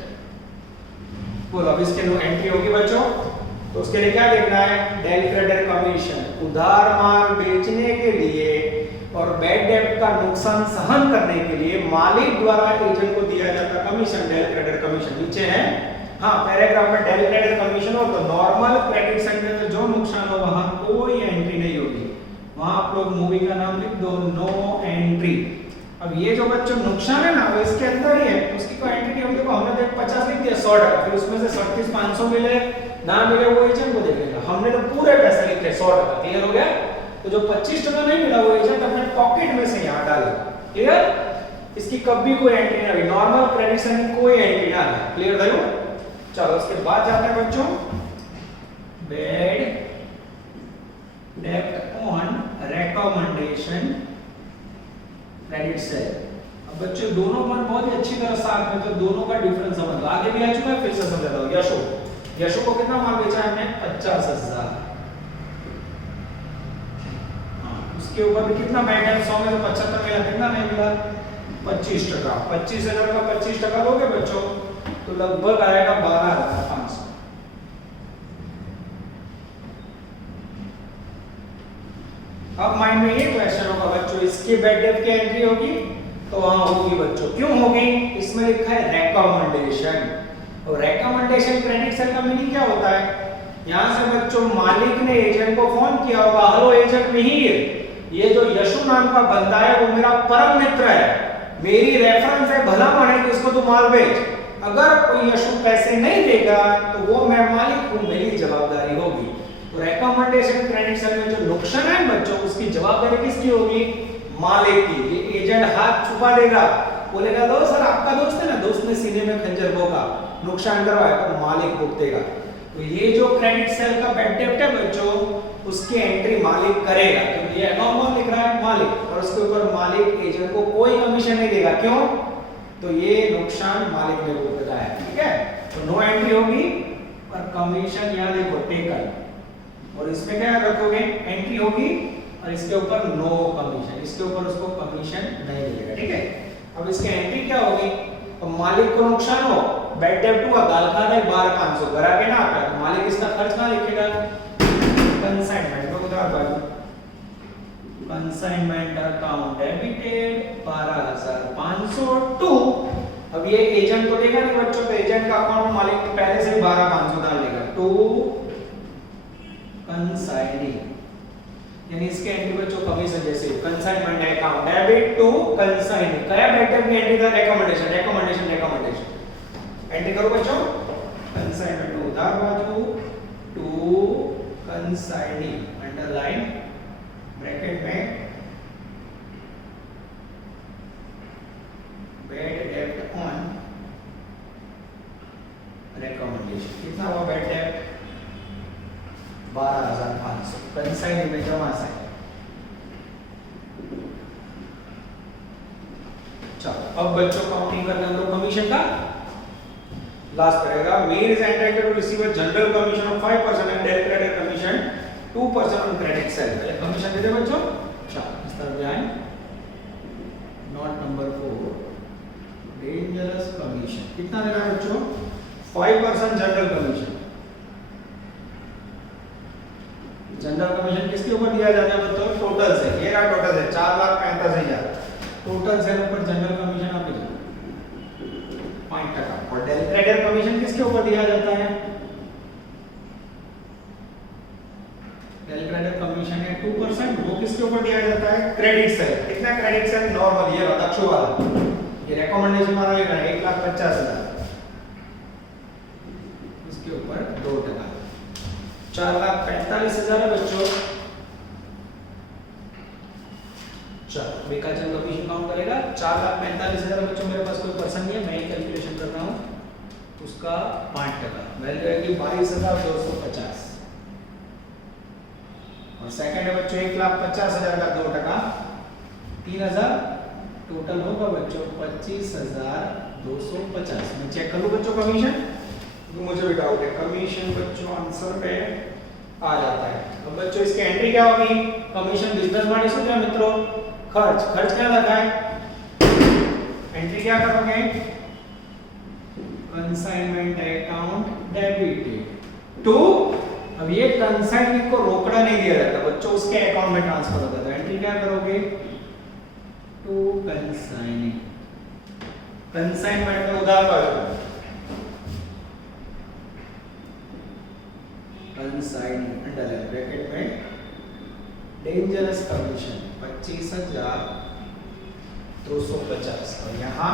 बोलो अब इसके नो एंट्री होगी बच्चों, तो उसके लिए क्या देखना है, डेल क्रेडिट कमीशन, उधार माल बेचने के लिए और बैड डेब्ट का नुकसान सहन करने के लिए मालिक द्वारा एजेंट को दिया जाता कमीशन, डेल क्रेडिट कमीशन। नीचे है हाँ पैराग्राफ में डेल क्रेडिट कमीशन हो तो नॉर्मल क्रेडिट साइड में जो नुकसान हो वहां कोई एंट्री नहीं होगी, वहां आप लोग मूवी का नाम लिख दो नो एंट्री। अब ये जो बच्चों नुकसान है ना वो इसके अंदर ही है, उसकी कोई एंट्री नहीं होगी। देखो हमने तो 50 लिख दिया 100 फिर उसमें से 37,500 मिले ना मिले वो एजेंट को देखेगा, हमने तो पूरे पैसे लिखे 100%। क्लियर हो गया? तो जो 25% नहीं मिला वो एजेंट अपने पॉकेट में से यहाँ डालेगा। क्लियर? इसकी कभी कोई एंट्री ना, नॉर्मल क्रेडिट से कोई एंट्री ना है। क्लियर था? चलो उसके बाद जाते हैं बच्चों बैड डेब्ट ऑन रिकमेंडेशन क्रेडिट सेल। अब बच्चों दोनों पर बहुत ही अच्छी तरह साथ में तो दोनों का डिफरेंस समझ लो, आगे भी आ चुका है फिर से समझा दो। यशु को कितना माल बेचा हमने 50,000, उसके ऊपर भी कितना बैंक है 100 में तो 75 मिला, कितना नहीं मिला 25%। 25,000 का 25% लोगे बच्चों तो लगभग आएगा 12,500। अब माइंड में ये क्वेश्चन होगा बच्चों इसकी बैड डेब्ट की एंट्री होगी तो वहां होगी बच्चों, क्यों होगी? इसमें लिखा है रेकमेंडेशन, और रेकमेंडेशन क्रेडिट सेल का मीनिंग क्या होता है? यहां से बच्चों मालिक ने एजेंट को फोन किया होगा, हेलो एजेंट मिहिर, ये जो यशु नाम का बंदा है वो मेरा परम मित्र है, मेरी रेफरेंस है, भला माने तो इसको तू माल बेच। अगर कोई यशु पैसे नहीं देगा तो वो मैं मालिक हूं, मेरी जवाबदारी होगी। तो रेकमेंडेशन क्रेडिट सेल में जो नुकसान है बच्चों उसकी जवाबदारी किसकी होगी? मालिक की। ये एजेंट हाथ छुपा देगा, बोलेगा दो सर आपका दोस्त है ना, दोस्त ने सीने में खंजर भोंका, नुकसान करवाया तो मालिक भुगतेगा। तो ये जो क्रेडिट सेल का बैड डेब्ट है बच्चों उसकी एंट्री मालिक करेगा, क्योंकि ये नॉर्मल लिख रहा है मालिक, और उसके ऊपर मालिक एजेंट को कोई कमीशन नहीं देगा। क्यों? तो ये नुकसान मालिक ने भुगता है। ठीक है, तो नो एंट्री होगी और कमीशन यहां देखो टेकन, और इसमें क्या रखोगे एंट्री होगी और इसके ऊपर नो कमीशन, इसके ऊपर उसको कमीशन नहीं मिलेगा। ठीक है, अब इसकी एंट्री क्या होगी? तो मालिक को नुकसान हो, बैड डेब्ट हुआ, गाल खा गए 12,500 घर आके ना आता, तो मालिक इसका खर्च कहां लिखेगा? कंसाइनमेंट को उधार बाजू, कंसाइनमेंट अकाउंट डेबिटेड 12,500 टू, अब ये एजेंट को देगा नहीं बच्चों, तो एजेंट का अकाउंट मालिक पहले से ही 12,500 डाल देगा, टू कंसाइनिंग, यानी इसके एंट्री बच्चों कमीशन जैसे कंसाइनमेंट अकाउंट डेबिट टू कंसाइनिंग। क्या बैड डेब्ट की एंट्री था? रिकमेंडेशन एंट्री करो बच्चों, कंसाइनमेंट टू उधार बाजू टू कंसाइनिंग, अंडरलाइन ब्रैकेट में बैड डेब्ट ऑन रिकमेंडेशन। कितना हुआ बैड डेब्ट? 12,500 कंसाइनिंग में जमा है। चलो अब बच्चों काउंटिंग करना हम लोग कमीशन का लास्ट करेगा। Mayer is entitled to receive a general commission of 5% and del credit commission 2% on credit sale. पहले कमीशन दे दे बच्चों। चलो इस तरफ ध्यान, नोट नंबर 4 डेंजरस कमीशन कितना देना है बच्चों? 5% जनरल कमीशन। जनरल कमीशन किसके ऊपर दिया जाता है बच्चों? टोटल से। ये रहा टोटल है 4,65,000 टोटल से ऊपर जनरल कमीशन आप 5%। और डेल क्रेडिट कमीशन किसके ऊपर दिया जाता है? डेल क्रेडिट कमीशन है 2%, वो किसके ऊपर दिया जाता है? Credit sale. कितना क्रेडिट सेल? नॉर्मल, ये दक्षु वाला, ये रिकमेंडेशन वाला लिख रहा है 1,50,000, इसके ऊपर 2%। 4,45,000 है बच्चों। चलो बेकाचल कमीशन काउंट करेगा। 4,45,000 बच्चों, मेरे पास कोई पर्सन नहीं है, मैं ही कैलकुलेशन कर रहा हूँ। उसका 5% वैल्यू आएगी 22,250। और सेकंड है बच्चों 1,50,000 का 2%, 3,000 टोटल होगा बच्चों 25,250। मैं चेक कर लूं बच्चों कमीशन, तो मुझे भी डाउट है। कमीशन बच्चों आंसर पे आ जाता है। अब बच्चों इसकी एंट्री क्या होगी? कमीशन बिजनेस माने શું છે મિત્રો? खर्च क्या लगा है? एंट्री क्या करोगे? कंसाइनमेंट अकाउंट डेबिटेड टू, अब ये कंसाइनमेंट को रोकड़ा नहीं दिया जाता बच्चों, उसके अकाउंट में ट्रांसफर होता है। एंट्री क्या करोगे, टू कंसाइनिंग, कंसाइनमेंट में उधार पाओगे, कंसाइनिंग अंडरलाइन ब्रैकेट में डेंजरस कमीशन 25,250 और यहाँ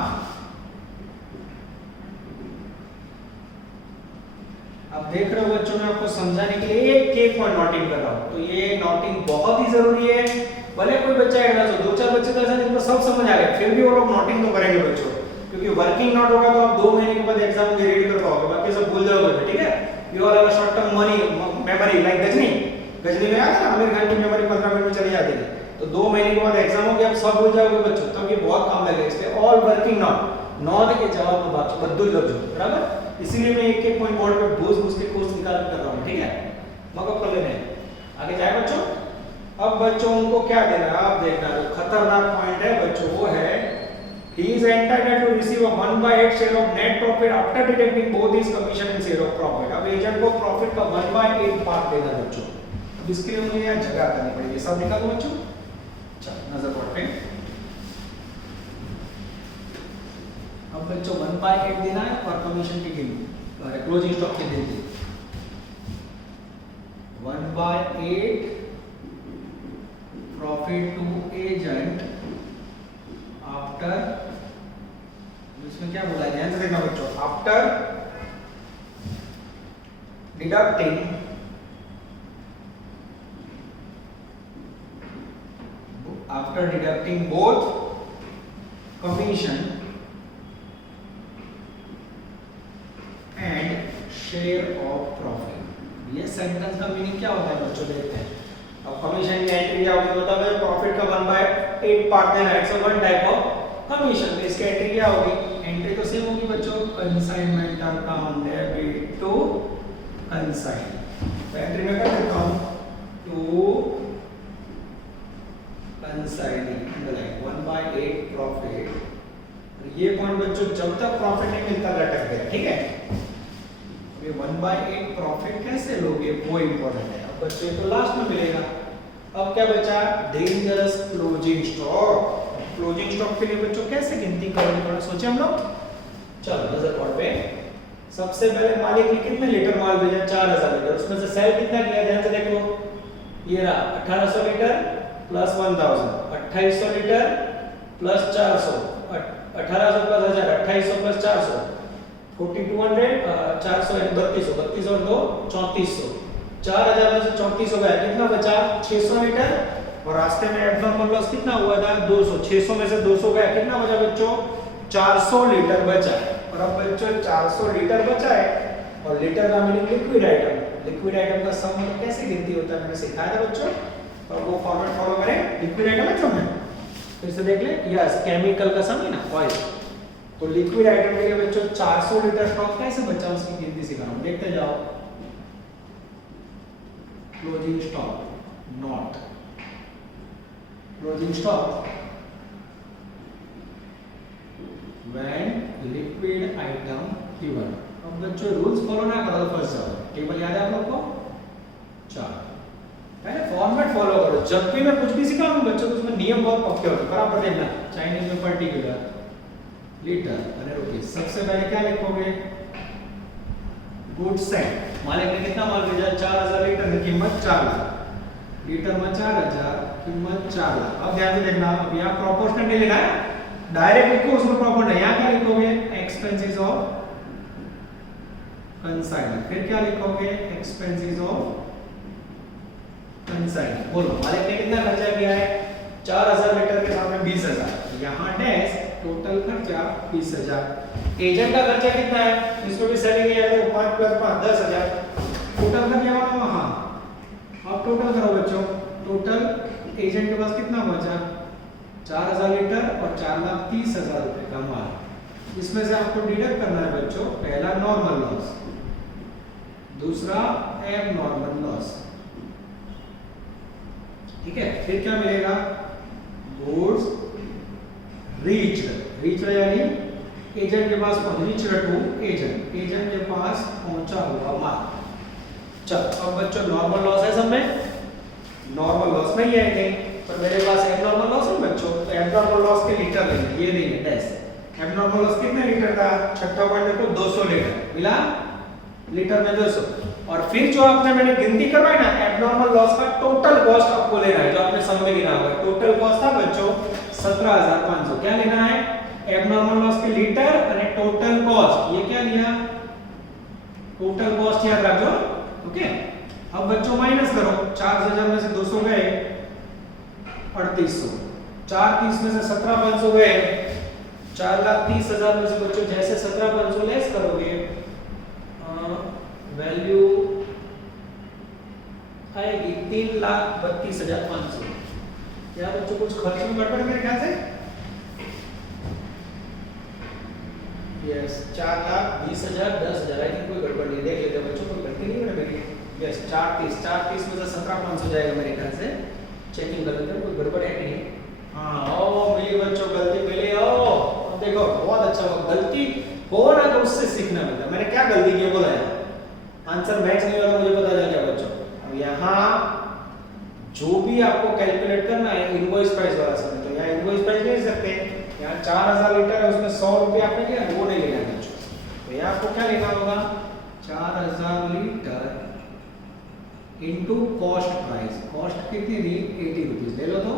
अब देख रहे हो बच्चों, मैं आपको समझाने के लिए एक पॉइंट नोटिंग कर रहा हूं, तो ये नोटिंग बहुत ही जरूरी है। भले कोई बच्चा एडवांस हो, 2-4 बच्चे तो ऐसा जिनको सब समझ आ गया, फिर भी वो लोग नोटिंग तो करेंगे बच्चों, क्योंकि वर्किंग नोट होगा तो आप 2 महीने के बाद एग्जाम में रीड कर पाओगे, बाकी सब भूल जाओगे। ठीक है, you all have a short term memory like Ghajini में आता है ना, आमिर खान की मेमोरी 15 मिनट में चली जाती है, तो 2 महीने के बाद एग्जाम होगी, आप सब भूल जाओगे बच्चों, तो ये बहुत काम लगेगा। इसलिए ऑल वर्किंग नोट के जवाब में बात बदल लग बराबर, इसीलिए मैं एक पॉइंट बोर्ड पे घुस के कोर्स निकाल कर रहा हूं। ठीक है, मगर कर लेने आगे जाए बच्चों। अब बच्चों उनको क्या देना है आप देखना, जो खतरनाक पॉइंट है बच्चों वो है he is entitled to receive a 1/8 share of net profit after deducting both his commission and share of profit। अब एजेंट को प्रॉफिट का 1/8 पार्ट देना है बच्चों, अब इसके लिए मुझे यहाँ जगह करनी पड़ेगी, सब निकाल दो बच्चों। चलो नजर बोर्ड पे, अब बच्चों 1/8 देना है और कमीशन की गिनती क्लोजिंग स्टॉक की गिनती 1/8 प्रॉफिट टू एजेंट आफ्टर, इसमें क्या बोला है ध्यान से देखना बच्चों, after deducting both commission and share of profit. ये सेंटेंस का मीनिंग क्या होता है बच्चों, देखते हैं। अब कमीशन की एंट्री क्या होगी, मतलब है प्रॉफिट का 1/8 पार्ट देना है, it's one type of commission, तो इसकी एंट्री क्या होगी, एंट्री तो सेम होगी बच्चों, consignment account debit to consign, तो एंट्री में कर देता हूं टू कंसाइनिंग अंडरलाइन 1/8 प्रॉफिट। ये पॉइंट बच्चों जब तक प्रॉफिट नहीं मिलता लटक गया। ठीक है, ये 1/8 प्रॉफिट कैसे लोगे वो इंपॉर्टेंट है। अब बच्चों को लास्ट में मिलेगा। अब क्या बचा, dangerous closing stock. Closing stock के लिए बच्चों कैसे गिनती करोगे, थोड़ा सोचे हम लोग। चलो नजर बोर्ड पे, सबसे पहले मालिक ने कितने लीटर माल भेजा, 4000 लीटर, उसमें से सेल कितना किया ध्यान से देखो, ये रहा 1800 litre plus 1000, 2800 litre plus 400, 1800 plus 1000, 2800 plus 400, 4200, 400 3200, 32 और 2 3400, 4000 में से 3400 गया, कितना बचा 600 लीटर, और रास्ते में एब्नॉर्मल लॉस कितना हुआ था 200, 600 में से 200 गया, कितना बचा बच्चों 400 लीटर बचा है। और अब बच्चों 400 लीटर बचा है, और लीटर का meaning liquid item, liquid item का सम मतलब कैसे गिनती होता है मैंने सिखाया था बच्चों, और वो फॉर्मेट फॉलो करें। लिक्विड आइटम है समझ, फिर से देख ले, यस केमिकल का सम है ना ऑयल, तो लिक्विड आइटम के लिए बच्चों 400 लीटर स्टॉक कैसे बचा उसकी गिनती सिखा रहा हूं, देखते जाओ। Closing stock not closing stock when liquid item given। अब बच्चों रूल्स फॉलो ना करो तो फंस जाओ। टेबल याद है आप लोग को, चलो पहले फॉर्मेट फॉलो करो। जब भी मैं कुछ भी सिखाऊं बच्चों को उसमें नियम बहुत पक्के होते हैं, बराबर देखना। चाइनीज में पर्टिकुलर, लीटर और रुपीस। सबसे पहले क्या लिखोगे, गुड सेट, मालिक ने कितना माल भेजा 4000 लीटर की कीमत 4 लाख, लीटर में 4000 कीमत 4 लाख। अब ध्यान से देखना, अब यहाँ प्रोपोर्शनल नहीं लिखा है, डायरेक्ट लिखो उसमें प्रॉफिट है। यहाँ क्या लिखोगे, एक्सपेंसेस ऑफ कंसाइनर, फिर क्या लिखोगे, एक्सपेंसेस ऑफ कंसाइनर। बोलो मालिक ने कितना खर्चा किया है 4000 लीटर के सामने 20000, यहाँ डैश टोटल खर्चा 20000। एजेंट का खर्चा कितना है, इसको भी सेलिंग है तो 5 + 5 10000। टोटल का क्या होगा, हाँ अब टोटल करो बच्चों। टोटल एजेंट के पास कितना बचा 4000 लीटर और 4,30,000 रुपए का माल। इसमें से आपको डिडक्ट करना है बच्चों, पहला नॉर्मल लॉस, दूसरा एबनॉर्मल लॉस, ठीक है। फिर क्या मिलेगा, गुड्स रीच्ड यानी एजेंट के पास रीच टू एजेंट, एजेंट के पास पहुंचा हुआ माल। चलो अब बच्चों नॉर्मल लॉस है सब में, नॉर्मल लॉस में ही है कहीं, पर मेरे पास एबनॉर्मल लॉस है बच्चों, तो एबनॉर्मल लॉस के लीटर लेंगे, ये नहीं है डैश। एबनॉर्मल लॉस कितने लीटर था? छठा पॉइंट देखो 200 लीटर मिला, लीटर में 200। और फिर जो आपने मैंने गिनती करवाई ना, एबनॉर्मल लॉस का टोटल कॉस्ट आपको लेना है, जो आपने सम में गिना होगा। टोटल कॉस्ट था बच्चों 17500। क्या लेना है? एबनॉर्मल लॉस के लीटर और टोटल कॉस्ट। ये क्या लिया? टोटल कॉस्ट याद रखो, ओके। अब बच्चों माइनस करो, 4000 में से 200 गए 3800, 430 में से 17500 गए 4,30,000 में से बच्चों जैसे 17500 लेस करोगे वैल्यू आएगी 3,32,500। क्या बच्चों कुछ खर्च में गड़बड़ मेरे ख्याल से? यस 4,20,000 10,000 आई थिंक कोई गड़बड़ नहीं, देख लेते बच्चों, कोई गलती नहीं है मेरी। यस 430 में से 17,500 जाएगा मेरे ख्याल से, चेकिंग कर लेते हैं कोई गड़बड़ है कि नहीं। हाँ ओ मिली बच्चों, गलती मिली। ओ देखो बहुत अच्छा हुआ, गलती हो ना तो उससे सीखना मिलता। मैंने क्या गलती की बोला है, आंसर मैच नहीं वाला मुझे पता चल गया बच्चों। अब यहाँ जो भी आपको कैलकुलेट करना है इनवॉइस प्राइस वाला समय, तो यहाँ इनवॉइस प्राइस ले सकते हैं। यहाँ 4000 लीटर है, उसमें 100 रुपये आपने लिया, वो नहीं लेना बच्चों। तो यहाँ आपको क्या लेना होगा? 4000 litre into cost price. Cost कितनी थी? 80 रुपीज। ले लो तो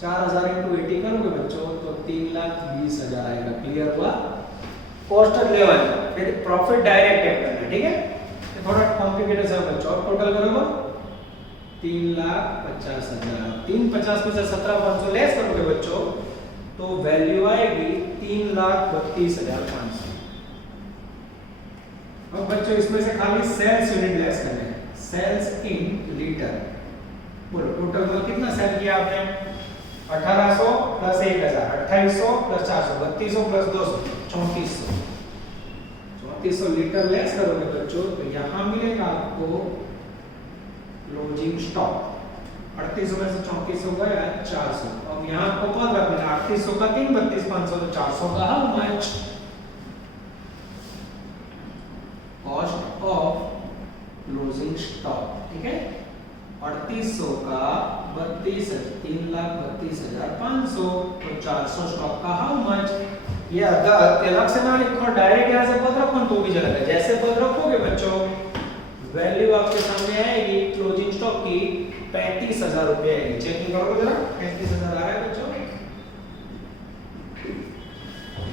4000 इनटू 80 करोगे बच्चों तो 3,20,000 आएगा। क्लियर हुआ? कॉस्ट लेवल, फिर प्रॉफिट डायरेक्ट ऐड करना है, ठीक है। थोड़ा कॉम्प्लिकेटेड है बच्चों। अब टोटल करोगे 3,50,000। 350 में से 17,500 लेस करोगे बच्चों तो वैल्यू आएगी 3,32,500। अब बच्चों इसमें से खाली सेल्स यूनिट लेस करने हैं, सेल्स इन लीटर। बोलो टोटल में कितना सेल किया आपने? 1800 plus 1000, 2800 plus 400, 3200 plus 200, 3400। 3400 litre less करोगे बच्चों तो यहाँ मिलेगा आपको क्लोजिंग स्टॉक। 3800 में से 3400 गया 400। अब यहाँ आपको पता रखना 3800 का 3 32,500 तो 400 का how much? Cost of closing stock, ठीक है। 3800 का 3,32,500 तो 400 स्टॉक का हाउ मच? ये अलग से ना लिखो, डायरेक्ट यहाँ से पद रखो तो भी चलेगा। जैसे पद रखोगे बच्चों वैल्यू आपके सामने आएगी क्लोजिंग स्टॉक की 35,000 रुपए आएगी। चेकिंग करोगे जरा 35,000 आ रहा है बच्चों।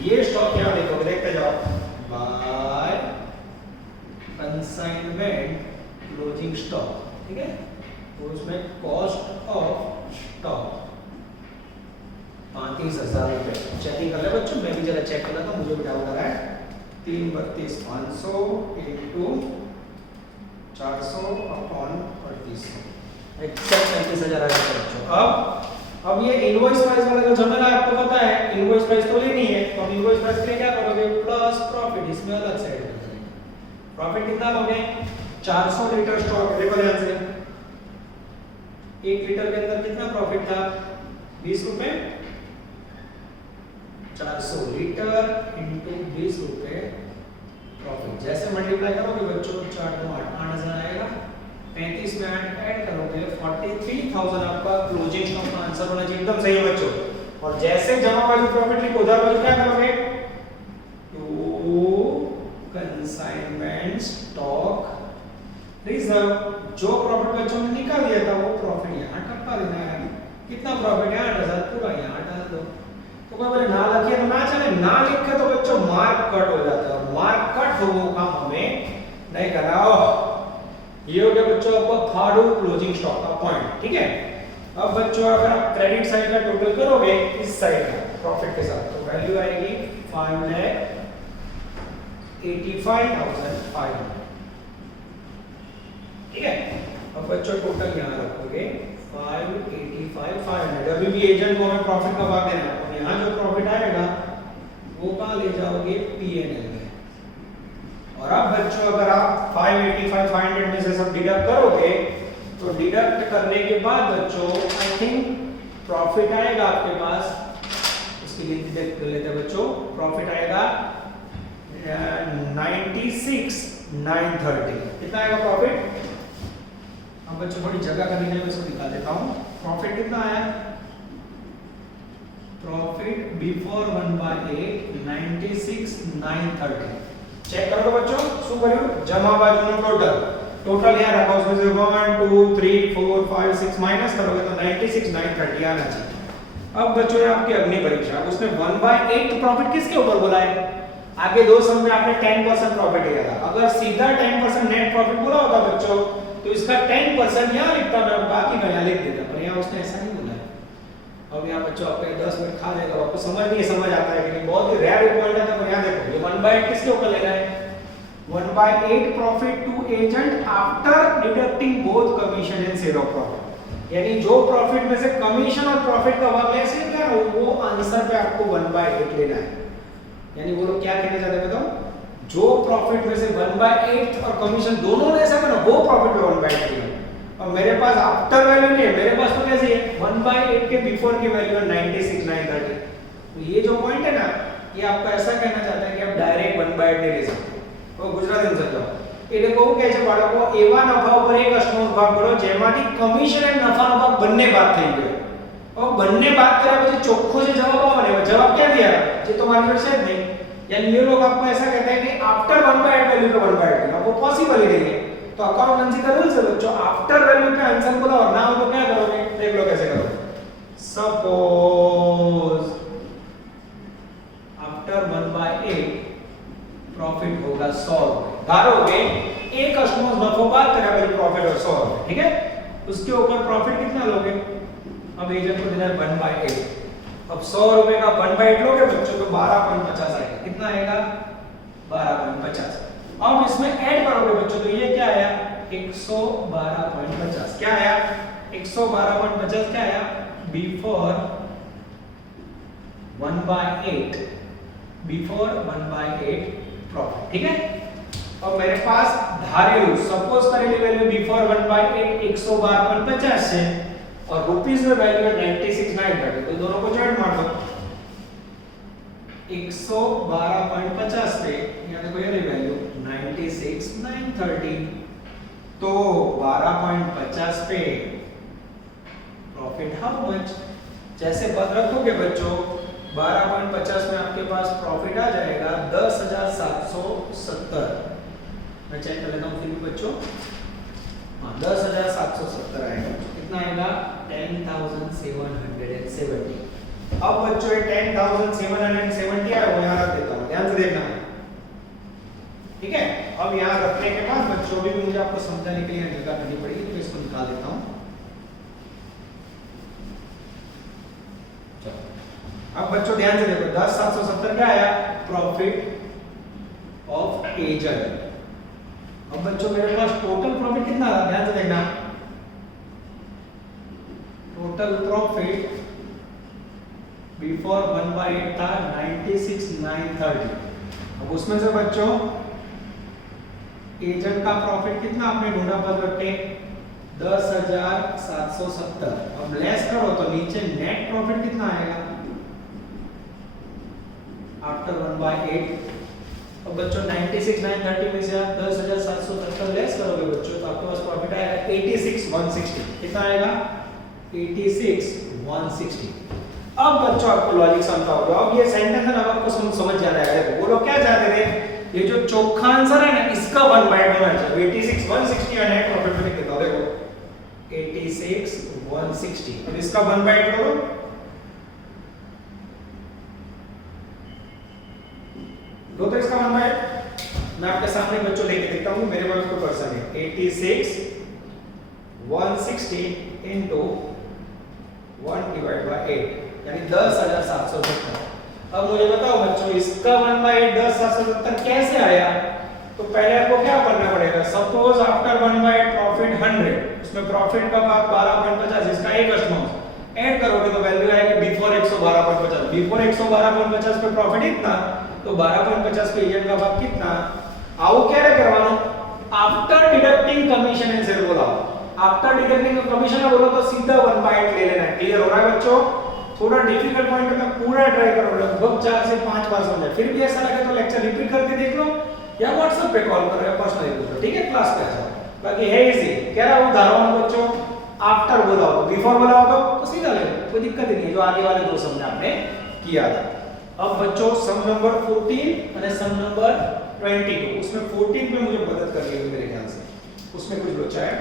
ये स्टॉक क्या लिखोगे देखते जाओ, बाय कंसाइनमेंट क्लोजिंग स्टॉक, ठीक है। तो उसमें कॉस्ट ऑफ स्टॉक 35,000 रुपए। चेकिंग कर ले बच्चों, मैं भी जरा चेक कर लेता हूँ, मुझे भी डाउट आ रहा है। 3,32,500 इनटू 400 अपॉन 3800 एक्सेप्ट 35,000 आ गया बच्चों। अब ये इनवॉइस प्राइस वाला जो झमेला है आपको पता है, इनवॉइस प्राइस तो लेनी है, तो हम इनवॉइस प्राइस के लिए क्या करोगे? प्लस प्रॉफिट, इसमें अलग से ऐड कर देंगे। प्रॉफिट कितना लोगे? 400 लीटर स्टॉक। देखो ध्यान से, 1 लीटर के अंदर कितना प्रॉफिट था? 20 रुपए। 400 लीटर इनटू 20 रुपए प्रॉफिट। जैसे मल्टीप्लाई करोगे बच्चों 4 2 8 8,000 आएगा। 35 में ऐड करोगे 43,000 आपका क्लोजिंग स्टॉक का आंसर होना चाहिए। एकदम सही है बच्चों। और जैसे जमा बाजू प्रॉफिट लिखो, उधर बाजू क्या करोगे? To consignment stock reserve. जो प्रॉफिट बच्चों ने निकाल दिया था वो प्रॉफिट यहाँ टपका देना है। कितना प्रॉफिट है? 8,000 पूरा यहाँ डाल दो। तो कोई बोले ना लिखे तो ना चले, ना लिखे तो बच्चों मार्क कट हो जाता है, और मार्क कट हो वो काम हमें नहीं करना। ये हो गया बच्चों आपका थर्ड क्लोजिंग स्टॉक का पॉइंट, ठीक है। अब बच्चों अगर आप क्रेडिट साइड का टोटल करोगे इस साइड का प्रॉफिट के साथ, तो वैल्यू आएगी 5,85,500, ठीक है। अब बच्चों टोटल यहाँ रखोगे 5,85,500। अभी भी एजेंट को हमें प्रॉफिट का भाग देना है, और यहाँ जो प्रॉफिट आएगा वो कहाँ ले जाओगे? P&L में। और अब बच्चों अगर आप 5,85,500 में से सब डिडक्ट करोगे तो डिडक्ट करने के बाद बच्चों आई थिंक प्रॉफिट आएगा आपके पास उसकी गिनती देख लेते हैं बच्चों। प्रॉफिट आएगा 96,930। कितना आएगा प्रॉफिट? अब बच्चों थोड़ी जगह करने के लिए मैं इसको निकाल देता हूँ। प्रॉफिट कितना आया? Profit before 1/8 96,930। चेक करो बच्चों, શું કર્યું? જમા બાજુનો ટોટલ यहाँ रखा, उसमें से 1 2 3 4 5 6 माइनस करोगे तो 96,930 आना चाहिए। अब बच्चों ये आपकी अग्नि परीक्षा, उसने 1/8 प्रॉफिट किसके ऊपर बोला है? आगे दो सम में आपने 10% प्रॉफिट लिया था। अगर सीधा 10% नेट प्रॉफिट बोला होता बच्चों तो इसका 10% यहाँ लिखता मैं, बाकी मैं यहाँ लिख देता, पर यहाँ उसने ऐसा नहीं बोला है। अब यहाँ बच्चों आपके 10 मिनट खा लेगा, आपको समझ नहीं समझ आता है कि बहुत ही रेयर पॉइंट है। तो यहाँ देखो ये 1/8 किसके ऊपर लेना है? 1/8 profit to agent after deducting both commission and sale of profit. यानी जो प्रॉफिट में से कमीशन और प्रॉफिट का भाग लेसे क्या वो आंसर पे आपको 1/8 लेना है। यानी वो लोग क्या कहना चाहते हैं बताओ? जो प्रॉफिट में से 1/8 और कमीशन दोनों ले सके ना वो प्रॉफिट पे 1/8 लेना। और मेरे पास आफ्टर वैल्यू नहीं है, मेरे पास तो कैसे है 1/8 के बिफोर की वैल्यू है 96,930। तो ये जो पॉइंट है ना, ये आपको ऐसा कहना चाहता है कि आप डायरेक्ट 1/8 नहीं ले सकते। तो गुजराती में समझो, એટલે કહું કે છે બાળકો એવા નફા ઉપર એક અષ્ટમાંશ ભાગ કરો જેમાંથી કમિશન અને નફાનો ભાગ બંને બાદ થઈ ગયો। और બંને બાદ કર્યા પછી ચોખ્ખો જે જવાબ આવે ને જવાબ क्या दिया જે तो मार्केट से नहीं। यानी ये लोग आपको ऐसा कहते हैं कि आफ्टर 1/8 वैल्यू पे 1/8 लेना, वो पॉसिबल ही नहीं है। तो अकाउंटेंसी का रूल्स है बच्चों, आफ्टर वैल्यू पे आंसर बोला और ना हो तो क्या करोगे? देख लो कैसे करोगे। सपोज आफ्टर 1/8 प्रॉफिट होगा 100 रुपए। धारोगे एक अष्टमांश नफा बात करें भाई प्रॉफिट और 100 रुपए, ठीक है? उसके ऊपर प्रॉफिट कितना लोगे? अब एजेंट को देना है 1/8। अब 100 रुपए का 1/8 लोगे बच्चों तो 12.50 आएगा। कितना आएगा? 12.50। अब इसमें ऐड करोगे बच्चों तो ये क्या आया? 112.50। क्या आया? 112.50 क्या आया? बिफोर 1/8 प्रॉफिट, ठीक है? और मेरे पास धारेलू सपोज करेली वैल्यू बिफोर 1/8 112.50 है और रुपीस में वैल्यू है 96,930। तो दोनों को ज्वाइन मार दो। 112.50 पे यहाँ देखो ये वैल्यू 96,930। तो 12.50 पे प्रॉफिट हाउ मच? जैसे पद रखोगे बच्चों 12.50 में आपके पास प्रॉफिट आ जाएगा 10,770। मैं चेक कर लेता हूँ फिर भी बच्चों। हाँ 10,770 आएगा। कितना आएगा? 10,770। अब बच्चों ये 10,770 आया वो यहाँ रख देता हूँ, ध्यान से देखना है, ठीक है? अब यहाँ रखने के बाद बच्चों भी मुझे आपको समझाने के लिए जगह करनी पड़ेगी, तो मैं इसको निकाल देता हूँ। अब बच्चों ध्यान से देखो 10,770 क्या आया? Profit of agent. अब बच्चों मेरे पास टोटल प्रॉफिट कितना आ? ध्यान से देखना, टोटल प्रॉफिट बिफोर 1/8 था 96,930। अब उसमें से बच्चों एजेंट का प्रॉफिट कितना आपने ढूंढा पद रखे? 10,770। अब लेस करो तो नीचे नेट प्रॉफिट कितना आएगा आफ्टर 1/8? अब बच्चों 96,930 में से आप 10,770 लेस करोगे बच्चों तो आपके पास प्रॉफिट आएगा 86,160। कितना आएगा? 86,160। अब बच्चों आपको लॉजिक समझा होगा। अब ये सेंटेंस है ना आपको समझ जाना है। देखो वो लोग क्या चाहते थे, ये जो चौथा आंसर है ना इसका 1/8 होना चाहिए। 86,160 या नेट प्रॉफिट में लिख देता हूं, देखो 86,160। अब इसका 1/8 लो, दो तो इसका 1/8 मैं आपके सामने बच्चों लेके देखता हूं, मेरे पास कोई पर्सन है 86,160 into 1/8 यानी 10,770। अब मुझे बताओ बच्चों इसका 1/8 10,770 कैसे आया? तो पहले आपको क्या करना पड़ेगा? सपोज आफ्टर 1/8 प्रॉफिट 100, उसमें प्रॉफिट का भाग 12.50, इसका एक अष्टमांश ऐड करोगे तो वैल्यू आएगी बिफोर 112.50। बिफोर 112.50 पे प्रॉफिट इतना, तो 12.50 पे एजेंट का भाग कितना? आओ क्या करवाना? After deducting commission and sale बोला। आफ्टर डिडक्टिंग कमीशन बोलो तो सीधा 1/8 ले लेना है। क्लियर हो रहा है बच्चों? थोड़ा डिफिकल्ट पॉइंट है, मैं पूरा ट्राई करूंगा, लगभग 4 से 5 बार समझा। फिर भी ऐसा लगे तो लेक्चर रिपीट करके देख लो या व्हाट्सएप पे कॉल करो या पर्सनली पूछो, ठीक है, क्लास पे आ जाओ। बाकी है इजी, कह रहा हूं उदाहरण बच्चों, आफ्टर बोला हो, बिफोर बोला हो तो सीधा ले लो, कोई दिक्कत ही नहीं है, जो आगे वाले दो समझ आपने किया था। अब बच्चों सम नंबर 14 और सम नंबर 22, उसमें 14 पे मुझे मदद करनी होगी मेरे ख्याल से, उसमें कुछ बचा है।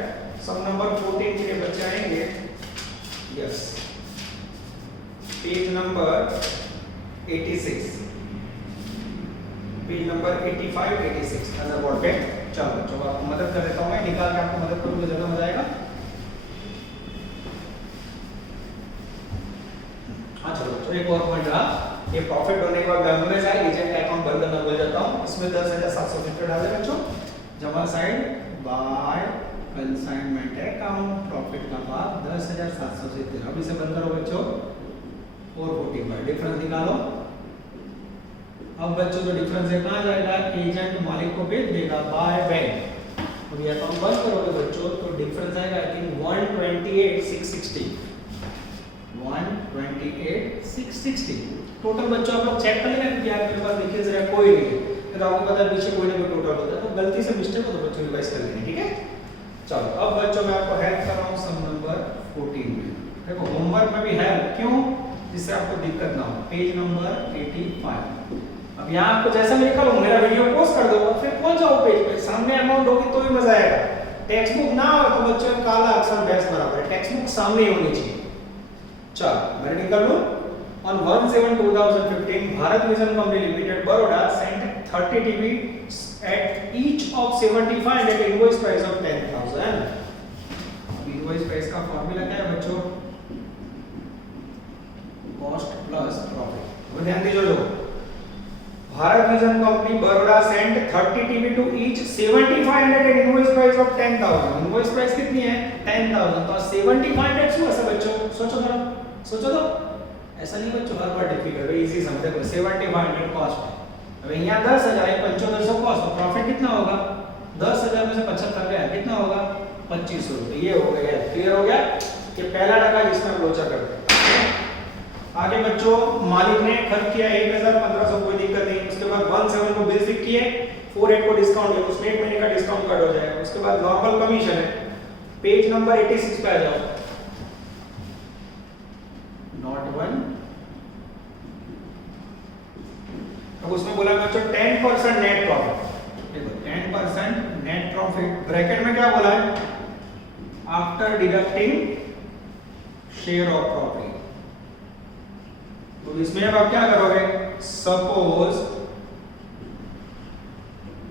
सम नंबर 14 के लिए बच्चे आएंगे, yes, page number 86, page number 85 86 other board पे। चलो बच्चों आपको मदद कर देता हूं, मैं निकाल के आपको मदद करूंगा, ज्यादा मजा आएगा। हाँ चलो बच्चों एक और पॉइंट रहा, ये प्रॉफिट होने के बाद मैं हमेशा एजेंट अकाउंट बंद करना भूल जाता हूं, इसमें 10,770 डाल दे बच्चों, जमा side by consignment account, profit का भाग 10,770। अब इसे बंद करो बच्चों, 445 डिफरेंस निकालो। अब बच्चों जो डिफरेंस है कहां जाएगा, एजेंट मालिक को भेज देगा बाय बैंक। अब ये अकाउंट बंद करोगे बच्चों तो डिफरेंस आएगा आई थिंक 128,660, 128,660 टोटल। बच्चों आप लोग चेक कर लेना कि यार मेरे पास लिखे जरा कोई नहीं है, तो आपको पता है पीछे कोई ना कोई टोटल होता है, तो गलती से मिस्टेक हो तो बच्चों रिवाइज कर लेंगे, ठीक है। चलो अब बच्चों मैं आपको हेल्प कर रहा हूं सम नंबर 14 में, देखो होमवर्क में भी हेल्प, क्यों, जिससे आपको दिक्कत ना हो। पेज नंबर 85, अब यहाँ आपको जैसा मैं लिखा हूं मेरा वीडियो पॉज कर दो, फिर पहुंच जाओ पेज पे, सामने अमाउंट होगी तो भी मजा आएगा। टेक्स्ट बुक ना हो तो बच्चों काला अक्षर बेस बराबर है, टेक्स्ट बुक सामने ही होनी चाहिए। चलो मैं निकल लूं। On 1/7/2015, Bharat Vision Company Limited, Baroda sent 30 TB at each of 75 at invoice price of 10,000. Invoice price का फॉर्मूला क्या है बच्चों, कॉस्ट प्लस प्रॉफिट। अब ध्यान दीजिए, जो भारत विजन कंपनी बड़ौदा सेंट 30 TB to each 75 at invoice price of 10,000। Invoice price कितनी है, 10,000, तो 75 at શું હશે बच्चों, सोचो जरा, सोचो तो, ऐसा नहीं बच्चों हर बार डिफिकल्ट है, इजी समझे। 75 कॉस्ट है, अब यहाँ 10,000 है, 7500 कॉस्ट, तो प्रॉफिट कितना होगा, 10,000 में से 75 गया, कितना होगा 2500 रुपए। ये हो गया, क्लियर हो गया, ये पहला टका जिसमें हम लोचा करते हैं। आगे बच्चों मालिक ने खर्च किया 1,1500, कोई दिक्कत नहीं। उसके बाद 17 को बिल फिक किए, 48 को डिस्काउंट है, उसमें 1 महीने का डिस्काउंट कट हो जाएगा। उसके बाद नॉर्मल कमीशन है, पेज नंबर 86 पे आ जाओ, नॉट वन। अब उसमें बोला बच्चों 10% नेट प्रॉफिट, देखो 10% नेट प्रॉफिट, ब्रैकेट में क्या बोला है, after deducting share of profit. तो इसमें अब आप क्या करोगे, suppose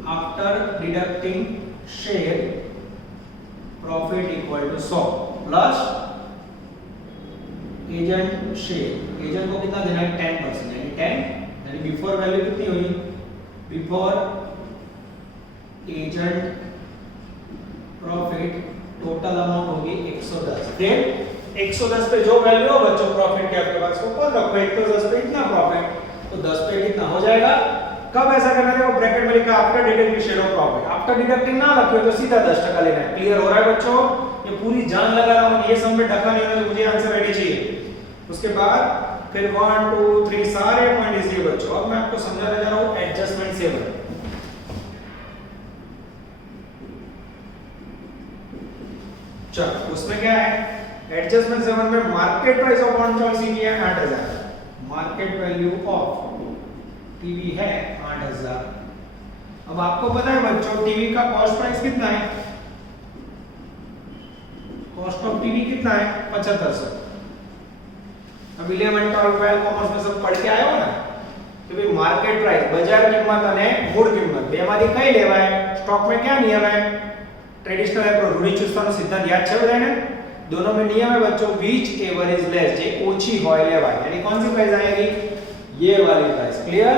after deducting share profit equal to 100 plus agent share, agent को कितना देना है 10%, यानी 10, यानी बिफोर वैल्यू कितनी हुई, before agent profit total amount होगी 110, फिर 110 पे जो वैल्यू हो बच्चों प्रॉफिट के आपके पास, ऊपर रखो 110 पे इतना प्रॉफिट, तो 10 पे कितना हो जाएगा। कब ऐसा करना है, वो ब्रैकेट में लिखा after deducting share of profit, after deducting ना रखिए तो सीधा 10% लेना है। क्लियर हो रहा है बच्चों, ये पूरी जान लगा रहा हूं, ये सब में टका नहीं होना, तो मुझे आंसर रेडी चाहिए। उसके बाद फिर 1 2 3 सारे पॉइंट इजी बच्चों। अब मैं आपको समझाने जा रहा हूं एडजस्टमेंट सेवन। चलो उसमें क्या है, एडजस्टमेंट सेवन में market price of one policy की है 8000, मार्केट वैल्यू ऑफ टीवी है 8000। अब आपको पता है बच्चों टीवी का कॉस्ट प्राइस कितना है, कॉस्ट ऑफ टीवी कितना है 7500। अब 11 12 कॉमर्स में सब पढ़ के आए हो ना, तो भाई मार्केट प्राइस બજાર કિંમત અને મૂળ કિંમત બેમાંથી કઈ લેવાય, સ્ટોક में क्या नियम है, ट्रेडिशनल है रूढ़ि चुस्ताનો સિદ્ધાંત યાદ છે બધાને, दोनों में नियम है बच्चों व्हिच एवर इज लेस, जे ओછી હોય લેવાય, यानी कौन सी प्राइस आएगी, ये वाली प्राइस। क्लियर,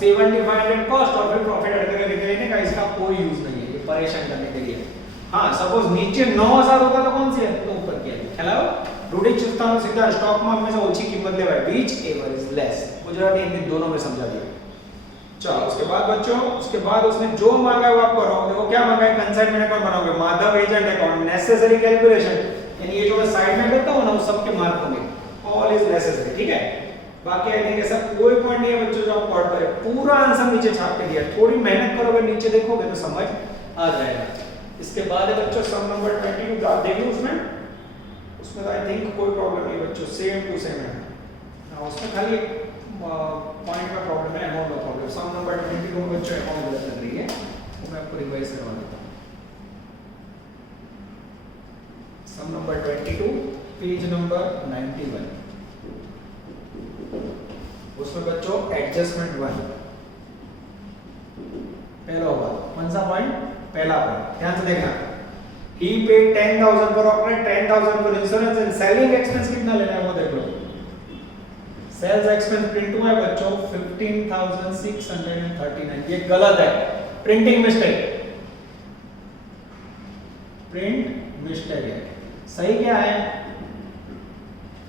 7500 कॉस्ट और फिर प्रॉफिट ऐड करके लिख लेने का, इसका कोई यूज नहीं है, ये परेशान करने के लिए। हां सपोज नीचे 9000 होता तो कौन सी है, तो ऊपर की है। ख्याल रूढ़ि चुस्ताનો सिद्धांत स्टॉक में हमेशा ओછી कीमत लेवाय, whichever is less, Gujarati Hindi दोनों में समझा दिया। चलो उसके बाद बच्चों, उसके बाद उसने जो मांगा है वो आप करो। देखो क्या मांगा है, कंसाइनमेंट अकाउंट बनाओगे, Madhav agent account, necessary calculation, यानी ये जो मैं साइड में करता हूं ना उस सब के मार्क होंगे, ऑल इज नेसेसरी, ठीक है। बाकी आई थिंक ऐसा कोई पॉइंट नहीं है बच्चों जो आप कॉर्ड करें, पूरा आंसर नीचे छाप के दिया, थोड़ी मेहनत करोगे नीचे देखोगे तो समझ आ जाएगा। इसके बाद है बच्चों सम नंबर 22, आप देखिए उसमें तो आई थिंक कोई प्रॉब्लम नहीं बच्चों, सेम टू सेम है। उसमें खाली पॉइंट में प्रॉब्लम है, अमाउंट में प्रॉब्लम। सम नंबर 22 में बच्चों अमाउंट गलत लग रही है, वो मैं आपको रिवाइज करवा देता हूँ। सम नंबर 22 पेज नंबर 91, उसमें बच्चों एडजस्टमेंट 1 पहला होगा। कौन सा पॉइंट? पहला पॉइंट, ध्यान से देखना। He paid 10,000 for operator, 10,000 for insurance and selling expense कितना लेना है वो देख लो। सेल्स एक्सपेंस प्रिंट हुआ है बच्चों 15,639, ये गलत है, प्रिंटिंग मिस्टेक, प्रिंट मिस्टेक है। सही क्या है?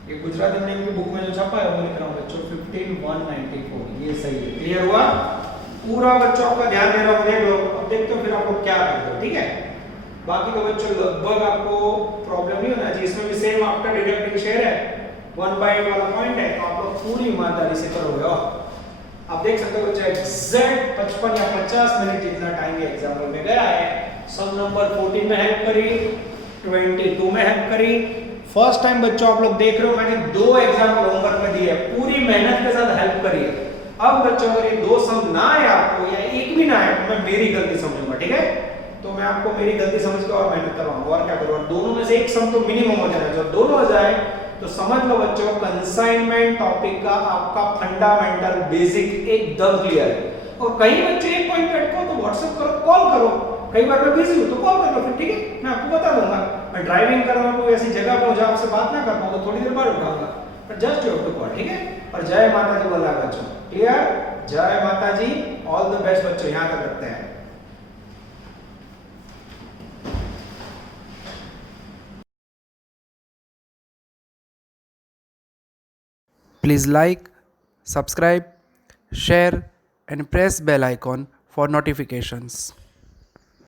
ये गुजरात इंडियन की बुक में जो छपा है वो लिख रहा हूं बच्चों 15,194, ये सही है। क्लियर हुआ? पूरा बच्चों आपका ध्यान देना हो, देख लो। अब देखते हो फिर आप लोग क्या करते हो, ठीक है। बाकी तो बच्चों लगभग आपको प्रॉब्लम नहीं होना चाहिए। इसमें भी सेम आपका डिडक्टिंग शेयर है, 1/8 वाला पॉइंट है, तो आप लोग पूरी ईमानदारी से करोगे। और आप देख सकते हो बच्चे एग्जैक्ट 55 या 50 मिनट जितना टाइम ये एग्जाम्पल में गया है। सम नंबर 14 में हेल्प करी, 22 में हेल्प करी। फर्स्ट टाइम बच्चों आप लोग देख रहे हो, मैंने 2 एग्जाम्पल होमवर्क में दिए, पूरी मेहनत के साथ हेल्प करी है। अब बच्चों अगर ये 2 सम ना आए आपको या एक भी ना आए तो मैं मेरी गलती समझूंगा, ठीक है। तो मैं आपको मेरी गलती समझ के और मेहनत करवाऊंगा, और क्या करूंगा। दोनों में से एक सम तो मिनिमम हो जाए, जब दोनों हो जाए तो समझ लो बच्चों कंसाइनमेंट टॉपिक का आपका फंडामेंटल बेसिक एकदम क्लियर है। और कई बच्चे एक पॉइंट पे अटको तो व्हाट्सएप करो, कॉल करो, कई बार मैं बिजी हूं तो कॉल कर लो, फिर ठीक है मैं आपको बता दूंगा। मैं ड्राइविंग कर रहा हूं, कोई ऐसी जगह पे हूं जहां आपसे बात ना कर पाऊं तो थोड़ी देर बाद उठाऊंगा, पर just you have to call, ठीक है। और जय माता जी बोला बच्चों, क्लियर? जय माता जी, ऑल द बेस्ट बच्चों, यहां तक रखते हैं। Please like, subscribe, share and press bell icon for notifications.